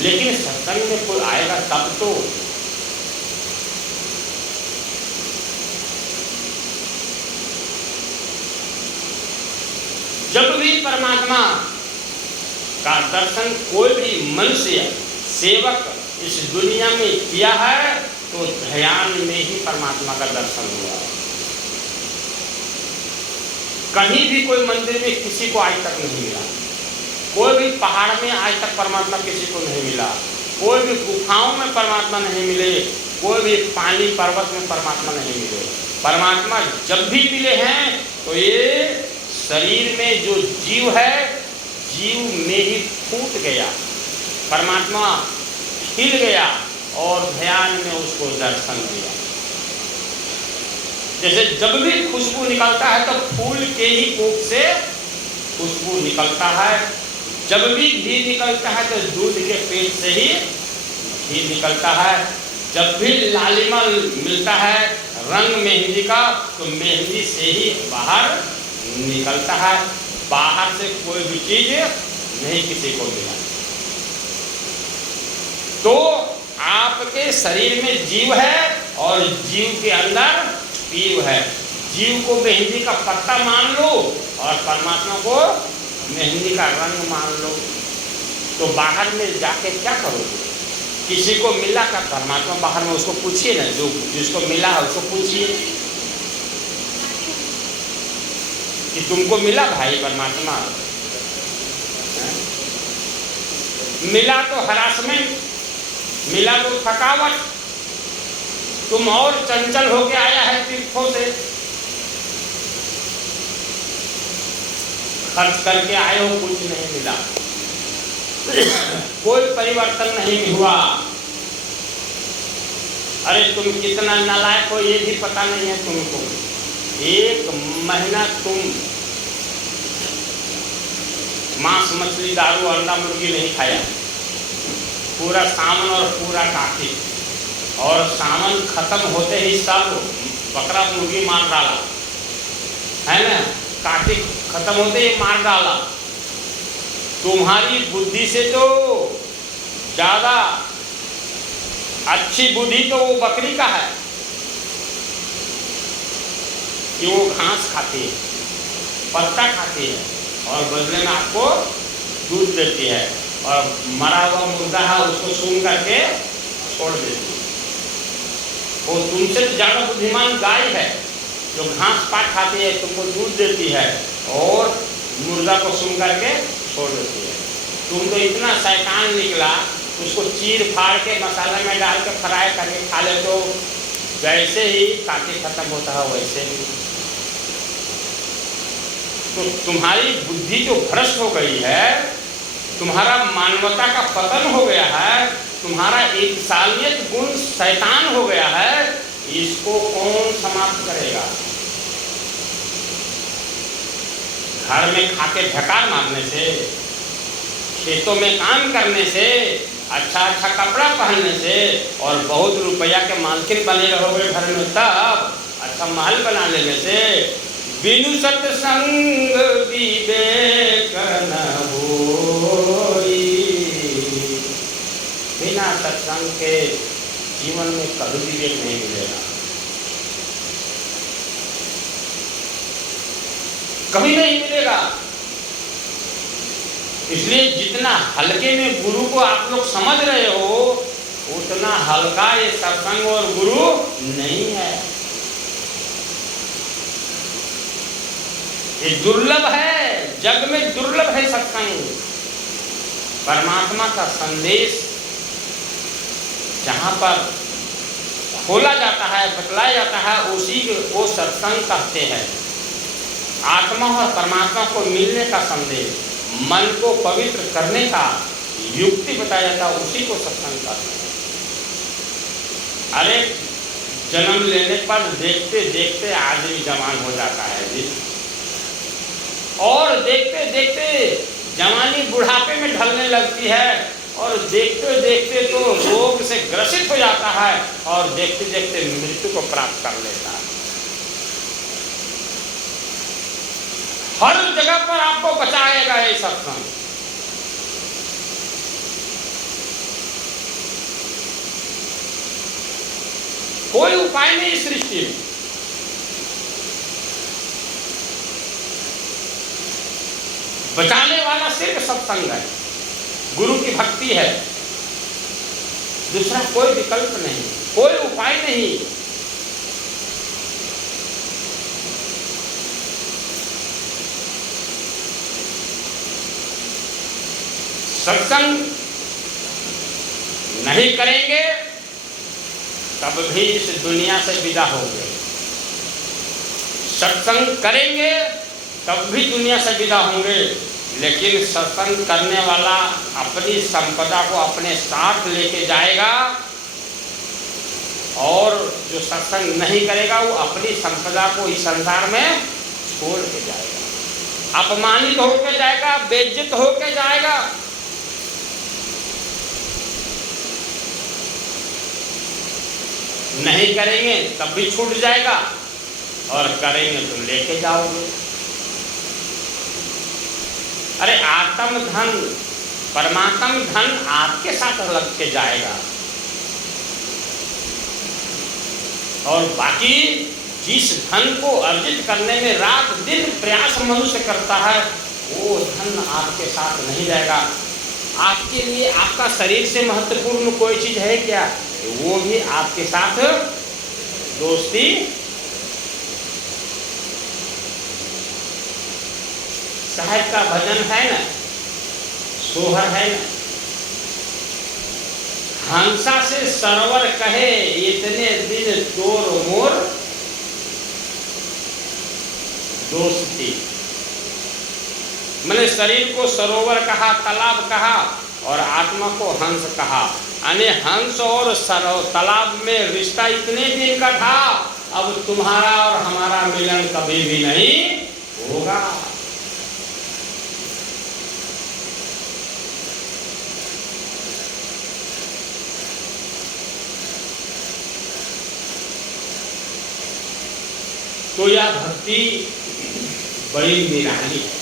लेकिन सत्संग में कोई आएगा तब तो। जब भी परमात्मा का दर्शन कोई भी मनुष्य सेवक इस दुनिया में किया है तो ध्यान में ही परमात्मा का दर्शन हुआ। कहीं भी कोई मंदिर में किसी को आज तक नहीं मिला, कोई भी पहाड़ में आज तक परमात्मा किसी को नहीं मिला, कोई भी गुफाओं में परमात्मा नहीं मिले, कोई भी पानी पर्वत में परमात्मा नहीं मिले। परमात्मा जब भी मिले हैं तो ये शरीर में जो जीव है, जीव में ही फूट गया, परमात्मा हिल गया और ध्यान में उसको दर्शन दिया। जैसे जब भी खुशबू निकलता है तो फूल के ही कोख से खुशबू निकलता है, जब भी घी निकलता है तो दूध के पेट से ही घी निकलता है, जब भी लालिमा मिलता है रंग मेहंदी का तो मेहंदी से ही बाहर निकलता है। बाहर से कोई भी चीज नहीं किसी को मिला। तो आपके शरीर में जीव है और जीव के अंदर पीव है। जीव को मेहंदी का पत्ता मान लो और परमात्मा को मेहंदी का रंग मान लो। तो बाहर में जाके क्या करोगे? किसी को मिला का परमात्मा बाहर में, उसको पूछिए ना, जो जिसको मिला है उसको पूछिए कि तुमको मिला भाई परमात्मा? मिला तो हरासमेंट, मिला तो थकावट, तुम और चंचल होके आया है तीर्थों से, खर्च करके आए हो, कुछ नहीं मिला, कोई परिवर्तन नहीं हुआ। अरे तुम कितना नालायक हो ये भी पता नहीं है तुमको। एक महीना तुम मांस मछली दारू अंडा मुर्गी नहीं खाया, पूरा सावन और पूरा कार्तिक, और सावन खत्म होते ही सब बकरा मुर्गी मार डाला है ना, कार्तिक खत्म होते ही मार डाला। तुम्हारी बुद्धि से तो ज्यादा अच्छी बुद्धि तो वो बकरी का है कि वो घास खाती है, पत्ता खाती है और बदले में आपको दूध देती है, और मरा हुआ मुर्गा है उसको सूंघ करके छोड़ देती है। वो तुमसे ज्यादा बुद्धिमान गाय है जो घास पात खाती है, तुमको दूध देती है और मुर्गा को सूंघ करके छोड़ देती है। तुम तो इतना शैतान निकला, उसको चीर फाड़ के मसाला में डाल के फ्राई करके खा ले, तो जैसे ही काटे खत्म होता है वैसे ही। तो तुम्हारी बुद्धि जो भ्रष्ट हो गई है, तुम्हारा मानवता का पतन हो गया है, तुम्हारा इंसानियत गुण शैतान हो गया है, इसको कौन समाप्त करेगा? घर में खाके ढकार मारने से, खेतों में काम करने से, अच्छा अच्छा कपड़ा पहनने से और बहुत रुपया के मालकिन बने रहोगे घर में, तब अच्छा महल बना लेने से, बिनु सत्संग विवेक न होई। बिना सत्संग के जीवन में कभी विवेक नहीं मिलेगा, कभी नहीं मिलेगा। इसलिए जितना हल्के में गुरु को आप लोग समझ रहे हो, उतना हल्का ये सत्संग और गुरु नहीं है। ये दुर्लभ है, जग में दुर्लभ है सत्संग। परमात्मा का संदेश जहाँ पर खोला जाता है, बतलाया जाता है, उसी को सत्संग कहते हैं। आत्मा और परमात्मा को मिलने का संदेश, मन को पवित्र करने का युक्ति बताया जाता है, उसी को सत्संग कहते हैं। अरे जन्म लेने पर देखते देखते आदमी जवान हो जाता है जी, और देखते देखते जवानी बुढ़ापे में ढलने लगती है, और देखते देखते तो रोग से ग्रसित हो जाता है, और देखते देखते मृत्यु को प्राप्त कर लेता है। हर जगह पर आपको बचाएगा ये सत्संग। कोई उपाय नहीं इस सृष्टि में। बचाने वाला सिर्फ सत्संग है, गुरु की भक्ति है, दूसरा कोई विकल्प नहीं, कोई उपाय नहीं। सत्संग नहीं करेंगे तब भी इस दुनिया से विदा होंगे, सत्संग करेंगे तब भी दुनिया से विदा होंगे। लेकिन सत्संग करने वाला अपनी संपदा को अपने साथ लेके जाएगा, और जो सत्संग नहीं करेगा वो अपनी संपदा को इस संसार में छोड़ के जाएगा, अपमानित होकर जाएगा, बेइज्जत होकर जाएगा। नहीं करेंगे तब भी छूट जाएगा, और करेंगे तो लेके जाओगे। अरे आत्म धन, परमात्म धन आपके साथ लग के जाएगा, और बाकी जिस धन को अर्जित करने में रात दिन प्रयास मनुष्य करता है, वो धन आपके साथ नहीं जाएगा। आपके लिए आपका शरीर से महत्वपूर्ण कोई चीज है क्या? वो भी आपके साथ दोस्ती साहिब का भजन है ना, सोहर है ना, हंसा से सरोवर कहे इतने दिन तोर मोर दोस्ती। मैंने शरीर को सरोवर कहा, तालाब कहा, और आत्मा को हंस कहा। यानी हंस और तालाब में रिश्ता इतने दिन का था, अब तुम्हारा और हमारा मिलन कभी भी नहीं होगा। तो यह भक्ति बड़ी निराली है।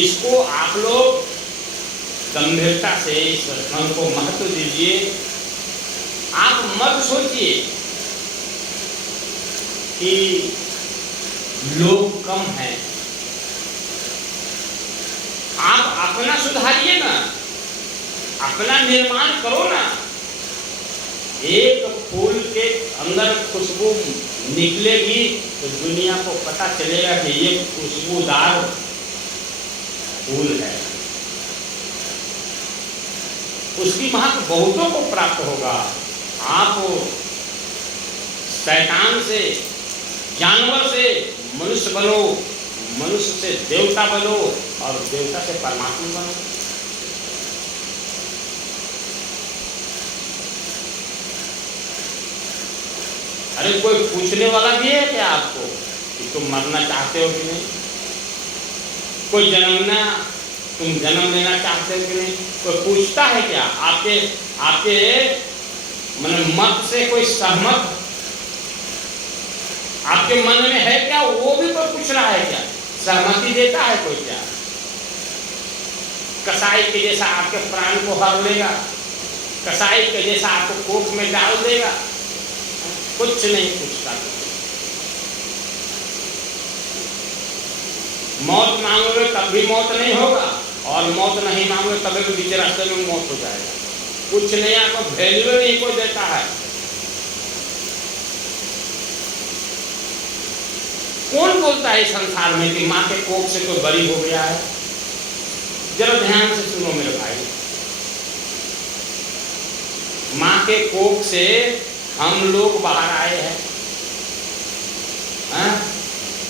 इसको आप लोग गंभीरता से इस धर्म को महत्व दीजिए। आप मत सोचिए कि लोग कम हैं। आप अपना सुधारिए ना, अपना निर्माण करो ना। एक फूल के अंदर खुशबू निकलेगी तो दुनिया को पता चलेगा कि ये खुशबूदार फूल है, उसकी महक बहुतों को प्राप्त होगा। आप शैतान से जानवर से मनुष्य बनो, मनुष्य से देवता बनो, और देवता से परमात्मा बनो। अरे कोई पूछने वाला भी है क्या आपको कि तुम मरना चाहते हो कि नहीं? कोई जन्मना, तुम जन्म लेना चाहते हो कि नहीं? कोई पूछता है क्या? आपके मत से कोई सहमत आपके मन में है क्या? वो भी कोई पूछ रहा है क्या? सहमति देता है कोई क्या? कसाई के जैसा आपके प्राण को हर लेगा, कसाई के जैसा आपको कोख में डाल देगा? कुछ नहीं पूछता। मौत मांगोगे तब भी मौत नहीं होगा, और मौत नहीं मांगोगे तभी भी बीच रास्ते में मौत हो जाएगा। कुछ नहीं, आपको वैल्यू नहीं कोई देता है। कौन बोलता है संसार में कि माँ के कोख से कोई बरी हो गया है? जरा ध्यान से सुनो मेरे भाई, माँ के कोख से हम लोग बाहर आए हैं,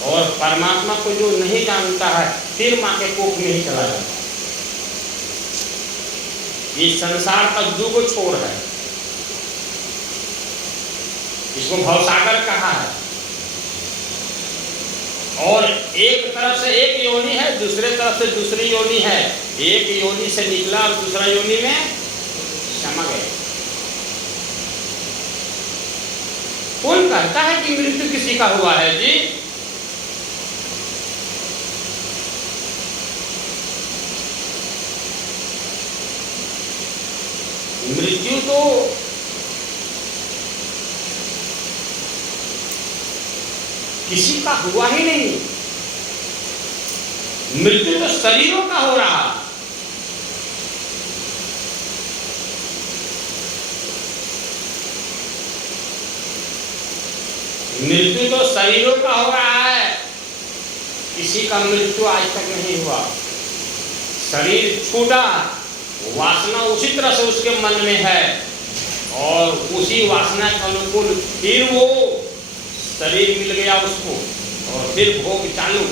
और परमात्मा को जो नहीं जानता है फिर माँ के कोख में ही चला जाता है। ये संसार का दुगो छोर है, इसको भवसागर कहा है। और एक तरफ से एक योनि है, दूसरे तरफ से दूसरी योनि है। एक योनि से निकला और दूसरा योनि में समा गए। कौन कहता है कि मृत्यु किसी का हुआ है जी? मृत्यु तो किसी का हुआ ही नहीं। मृत्यु तो शरीरों का हो रहा। मृत्यु तो शरीरों का हो रहा है, किसी का मृत्यु आज तक नहीं हुआ। शरीर छूटा, वासना उसी तरह से उसके मन में है और उसी वासना के अनुकूल फिर वो शरीर मिल गया उसको और फिर भोग चालू।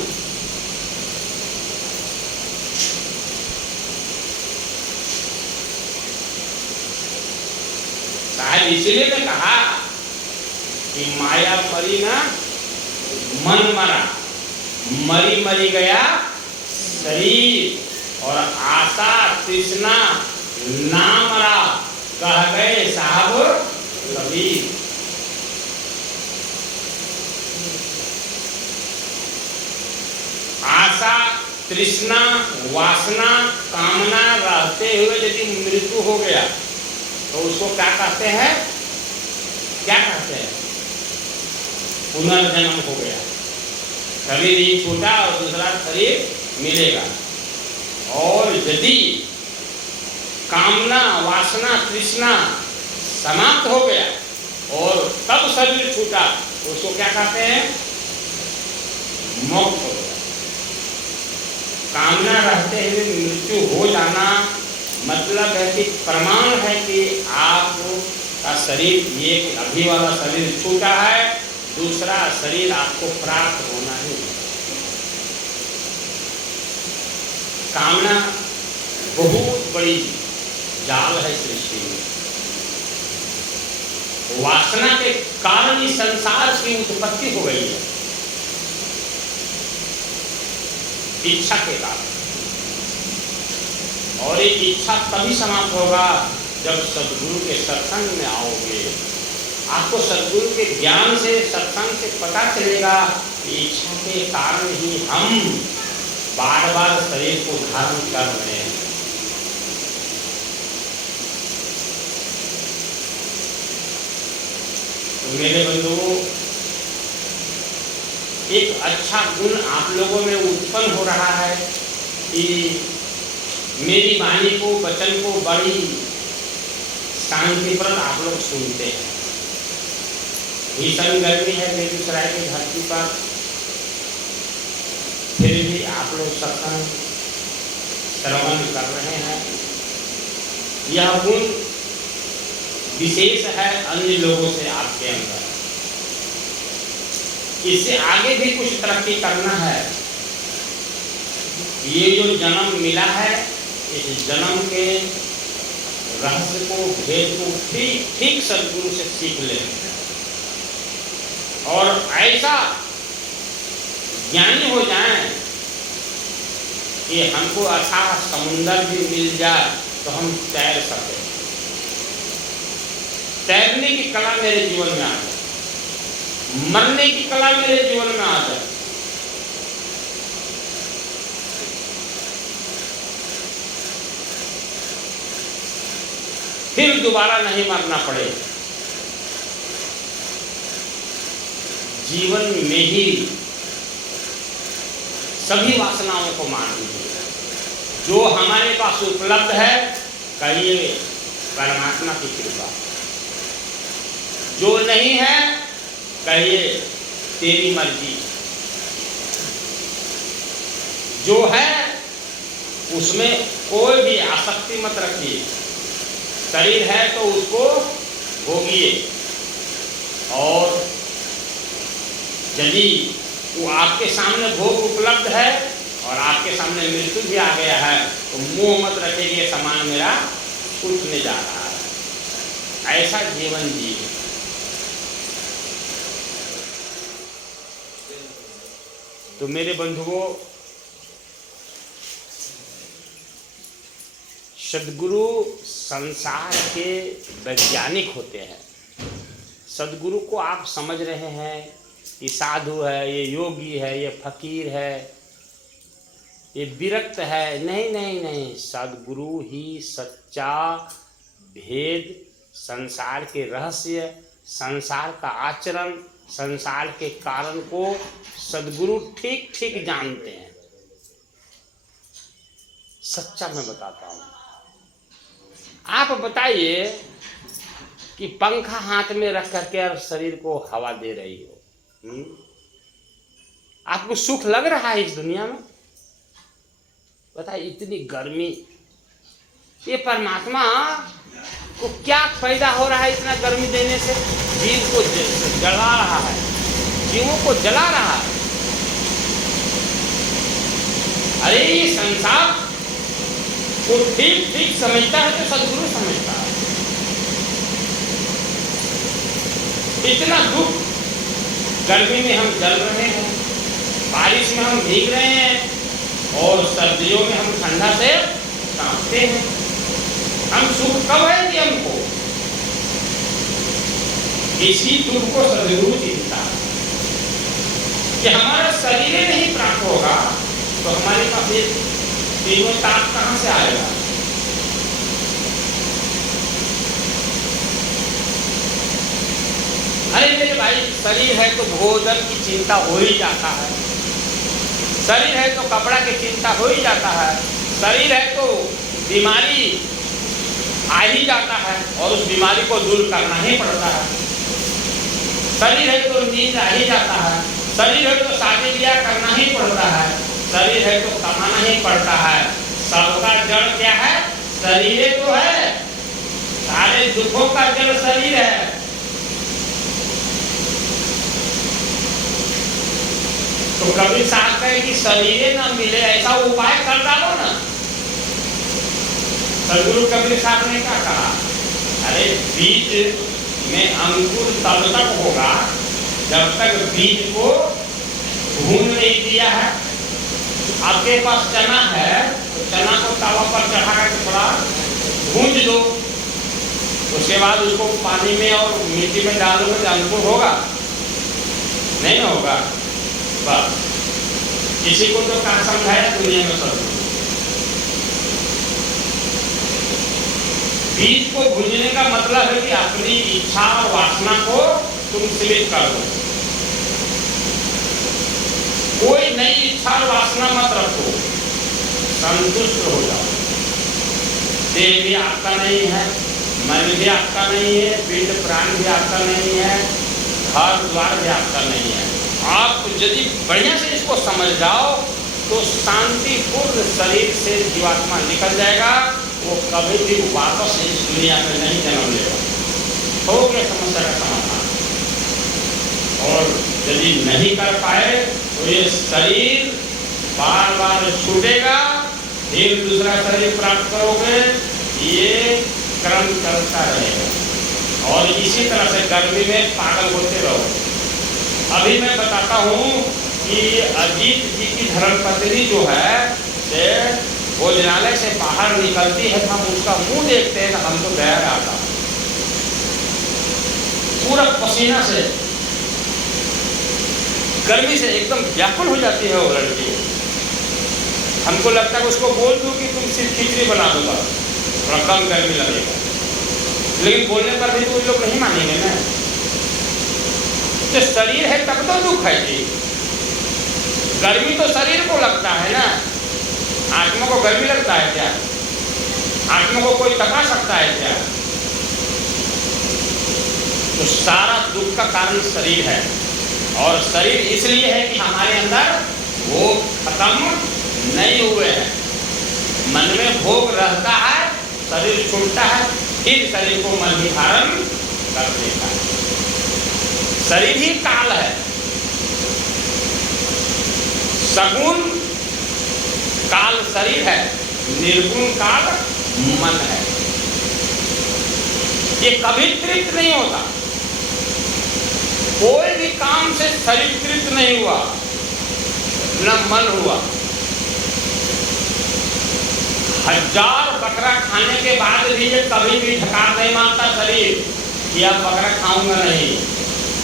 शायद इसलिए मैं कहा कि माया मरी ना मन मरा, मरी मरी गया शरीर और आशा तृष्णा ना मरा, कह गए साहब कबीर। आशा तृष्णा वासना कामना रहते हुए यदि मृत्यु हो गया तो उसको क्या कहते हैं? क्या कहते हैं? पुनर्जन्म हो गया। शरीर ही छूटा और दूसरा शरीर मिलेगा। और यदि कामना वासना तृष्णा समाप्त हो गया और तब शरीर छूटा तो उसको क्या कहते हैं? मोक्ष हो गया। कामना रहते हुए मृत्यु हो जाना मतलब है कि प्रमाण है कि आपका शरीर, ये अभी वाला शरीर छूटा है, दूसरा शरीर आपको प्राप्त होना ही है। कामना बहुत बड़ी जाल है सृष्टि में। वासना के कारण इस संसार की उत्पत्ति हो गई है, इच्छा के कारण। और ये इच्छा तभी समाप्त होगा जब सद्गुरु के सत्संग में आओगे। आपको सद्गुरु के ज्ञान से, सत्संग से पता चलेगा कि इच्छा के कारण ही हम बार बार शरीर को धारण कर रहे हैं। तो मेरे बंधुओं, एक अच्छा गुण आप लोगों में उत्पन्न हो रहा है कि मेरी वाणी को, वचन को बड़ी शांतिप्रद आप लोग सुनते हैं। भीषण गर्मी है बेगूसराय की धरती पर, फिर भी आप लोग सत्संग श्रवण कर रहे हैं। यह गुण विशेष है अन्य लोगों से आपके अंदर। इससे आगे भी कुछ तरक्की करना है। ये जो जन्म मिला है, इस जन्म के रहस्य को, भेद को ठीक ठीक सद्गुरु से सीख ले और ऐसा ज्ञानी हो जाएं कि हमको अथाह समुंदर भी मिल जाए तो हम तैर सकें। तैरने की कला मेरे जीवन में आ जाए, मरने की कला मेरे जीवन में आ जाए। फिर दोबारा नहीं मरना पड़े। जीवन में ही सभी वासनाओं को मार दीजिए। जो हमारे पास उपलब्ध है, कहिए परमात्मा की कृपा। जो नहीं है, कहिए तेरी मर्जी। जो है उसमें कोई भी आसक्ति मत रखिए। शरीर है तो उसको भोगिए, और यदि वो आपके सामने भोग उपलब्ध है और आपके सामने मृत्यु भी आ गया है तो मोह मत रखिए कि ये सामान मेरा छूटने जा रहा है। ऐसा जीवन जिए। तो मेरे बंधुओं, सद्गुरु संसार के वैज्ञानिक होते हैं। सद्गुरु को आप समझ रहे हैं, ये साधु है, ये योगी है, ये फकीर है, ये विरक्त है। नहीं नहीं नहीं, सद्गुरु ही सच्चा भेद, संसार के रहस्य, संसार का आचरण, संसार के कारण को सद्गुरु ठीक ठीक जानते हैं। सच्चा मैं बताता हूँ। आप बताइए कि पंखा हाथ में रख करके और शरीर को हवा दे रही हो, आपको सुख लग रहा है इस दुनिया में? बताइए, इतनी गर्मी, ये परमात्मा को क्या फायदा हो रहा है इतना गर्मी देने से? जीव को जला रहा है, जीवों को जला रहा है। अरे ये संसार को ठीक ठीक समझता है तो सद्गुरु समझता है। इतना दुख, गर्मी में हम जल रहे हैं, बारिश में हम भीग रहे हैं, और सर्दियों में हम ठंडा से कांपते हैं। हम सुख कब आएगी हमको? इसी दुख को सद्गुरु चिंता है कि हमारा शरीर नहीं प्राप्त होगा तो हमारे पास ये तीनों ताप कहां से आएगा? अरे मेरे भाई, शरीर है तो भोजन की चिंता हो ही जाता है, शरीर है तो कपड़ा की चिंता हो ही जाता है, शरीर है तो बीमारी आ ही जाता है और उस बीमारी को दूर करना ही पड़ता है, शरीर है तो नींद आ ही जाता है, शरीर है तो शादी ब्याह करना ही पड़ता है, शरीर है तो कमाना ही पड़ता है। सबका जड़ क्या है? शरीर तो है। सारे दुखों का जड़ शरीर है। तो कबीर साहब कहे कि शरीर ना मिले ऐसा उपाय कर डालो ना। सद्गुरु कबीर साहब ने क्या कहा? अरे बीज में अंकुर तब तक होगा जब तक बीज को भून नहीं दिया है। आपके पास चना है तो चना को तवा पर चढ़ा कर थोड़ा भूंज दो, उसके बाद उसको पानी में और मिट्टी में डालोगे तो अंकुर होगा? नहीं होगा। बस किसी को तो कहाँ समझाया दुनिया में सब। बीज को भूंजने का मतलब है कि अपनी इच्छा और वासना को तुम सीमित कर दो। कोई नई इच्छा और वासना मत रखो, संतुष्ट हो जाओ। देह भी आपका नहीं है, मन भी आपका नहीं है, पिंड प्राण भी आपका नहीं है, घर द्वार भी आपका नहीं है। आप यदि बढ़िया से इसको समझ जाओ तो शांतिपूर्ण शरीर से जीवात्मा निकल जाएगा। वो कभी भी वापस इस दुनिया में नहीं जन्म लेगा। हो गया समस्या का समाधान। और यदि नहीं कर पाए तो ये शरीर बार बार छूटेगा, फिर दूसरा शरीर प्राप्त करोगे, ये क्रम चलता रहेगा और इसी तरह से गर्मी में पागल होते रहोगे। अभी मैं बताता हूँ कि अजीत जी की धर्मपत्नी जो है से भोजनालय से बाहर निकलती है, हम उसका मुंह देखते हैं तो हम तो डर आता, पूरा पसीना से, गर्मी से एकदम व्याकुल हो जाती है वो लड़की। हमको लगता है उसको बोल दूं कि तुम सिर्फ खिचड़ी बना दूंगा, थोड़ा कम गर्मी लगेगा, लेकिन बोलने पर भी तो लोग नहीं मानेंगे ना। तो शरीर है तब तो दुख है जी। गर्मी तो शरीर को लगता है ना, आत्मा को गर्मी लगता है क्या? आत्मा को कोई तपा सकता है क्या? तो सारा दुख का कारण शरीर है, और शरीर इसलिए है कि हमारे अंदर वो खत्म नहीं हुए हैं। मन में भोग रहता है, शरीर छूटता है, फिर शरीर को मन ही धारण कर लेता है। शरीर ही काल है। सगुण काल शरीर है, निर्गुण काल मन है। ये कभी तृप्त नहीं होता। कोई भी काम से शरीर तृप्त नहीं हुआ, न मन हुआ। 1000 बकरा खाने के बाद भी ये कभी भी ठकार नहीं मानता शरीर कि अब बकरा खाऊंगा नहीं।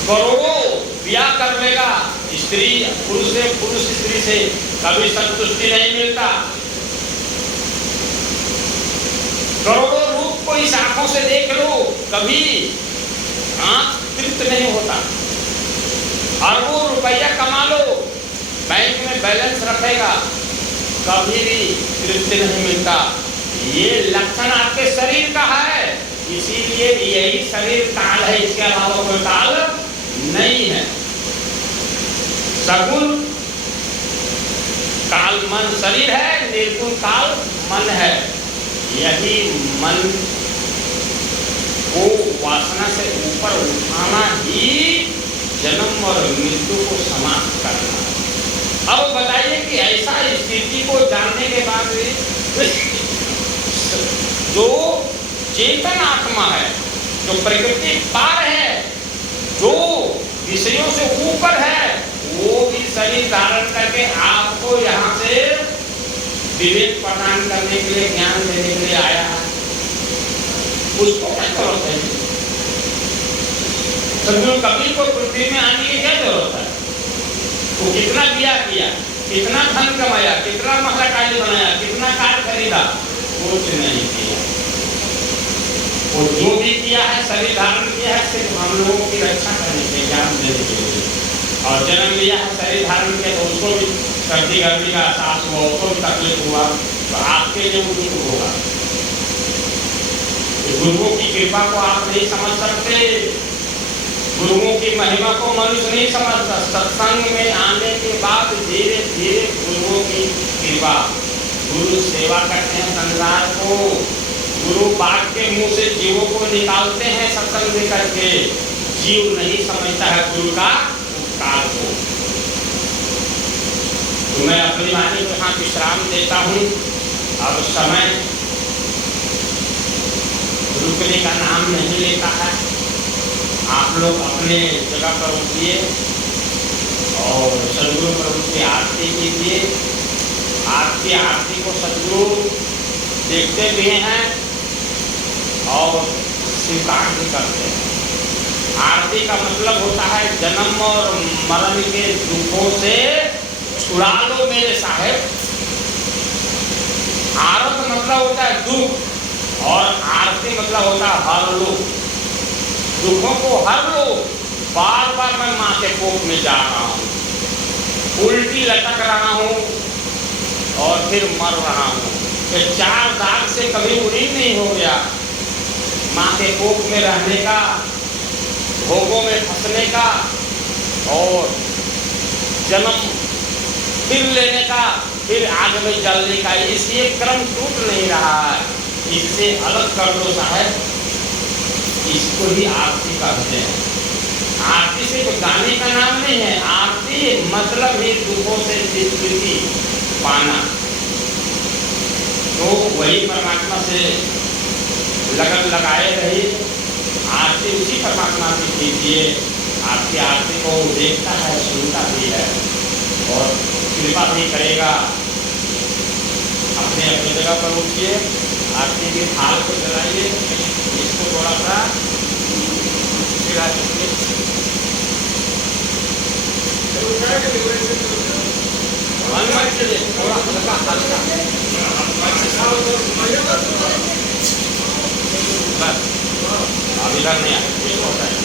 करोड़ों ब्याह कर लेगा स्त्री पुरुष से, पुरुष स्त्री से, कभी संतुष्टि नहीं मिलता। करोड़ों रूप को इस आंखों से देख लो, कभी आंख तृप्त नहीं होता। अरबों रुपया कमा लो, बैंक में बैलेंस रखेगा, कभी भी तृप्ति नहीं मिलता। ये लक्षण आपके शरीर का है, इसीलिए यही शरीर काल है, इसके अलावा कोई काल नहीं है। सगुण काल मन शरीर है, निर्गुण काल मन है। यही मन को वासना से ऊपर उठाना ही जन्म और मृत्यु को समाप्त करना। अब बताइए कि ऐसा स्थिति को जानने के बाद जो चेतन आत्मा है, जो प्रकृति पार है, जो विषयों से ऊपर है, वो भी शरीर धारण करके आपको यहाँ से विवेक प्रदान करने के लिए, ज्ञान देने के लिए आया है। उसको क्या जरूरत है? सदगुरु कबीर को पृथ्वी में आने की क्या जरूरत है? वो कितना दिया किया, कितना धन कमाया, कितना महला काली बनाया, कितना कार खरीदा, कुछ नहीं किया। वो जो भी किया है, शरीर धारण किया है, सिर्फ हम लोगों की रक्षा करने के, ज्ञान देने के लिए। और जन्म लिया है, शरीर धारण किया, तो उसको भी सर्दी गर्मी का एहसास हुआ, उसको भी तकलीफ हुआ, तो आपके लिए वो दुख होगा। गुरुओं की कृपा को आप नहीं समझ सकते, गुरुओं की महिमा को मनुष्य नहीं समझता। सत्संग में आने के बाद धीरे धीरे गुरुओं की कृपा, गुरु सेवा करते हैं संसार को, गुरु बाघ के मुंह से जीवों को निकालते हैं सत्संग में करके। जीव नहीं समझता है गुरु का उपकार को। तो मैं अपनी वाणी को यहाँ विश्राम देता हूँ। अब समय रुकने का नाम नहीं लेता है। आप लोग अपने जगह पर उठिए और सदगुरु प्रभु की आरती कीजिए। आपकी आरती को सदगुरु देखते भी हैं और स्वीकार भी करते हैं। आरती का मतलब होता है जन्म और मरण के दुखों से छुड़ा लो मेरे साहेब। आरत मतलब होता है दुख और आरती मतलब होता है हर लो, दुखों को हर लो। बार बार मैं माँ के कोख में जा रहा हूँ, उल्टी लटक रहा हूँ और फिर मर रहा हूँ। ये 4 दाग से कभी उड़ी नहीं हो गया। माँ के कोख में रहने का, भोगों में फंसने का और जन्म फिर लेने का, फिर आग में जलने का, इसलिए क्रम टूट नहीं रहा है। इससे अलग कर दो साहब, इसको ही आरती कहते हैं। आरती सिर्फ गाने का नाम नहीं है, आरती मतलब ही दुखों से निवृत्ति पाना। तो वही परमात्मा से लगन लगाए रही, आरती उसी परमात्मा की कीजिए। आपकी आरती को देखता है, सुनता भी है और कृपा भी करेगा। अपने अपनी जगह पर उठिए, आरती के थाल को जलाइए, इसको थोड़ा सा सिरा दीजिए। थोड़ा हल्का हल्का बस, अब इधर नहीं होता है।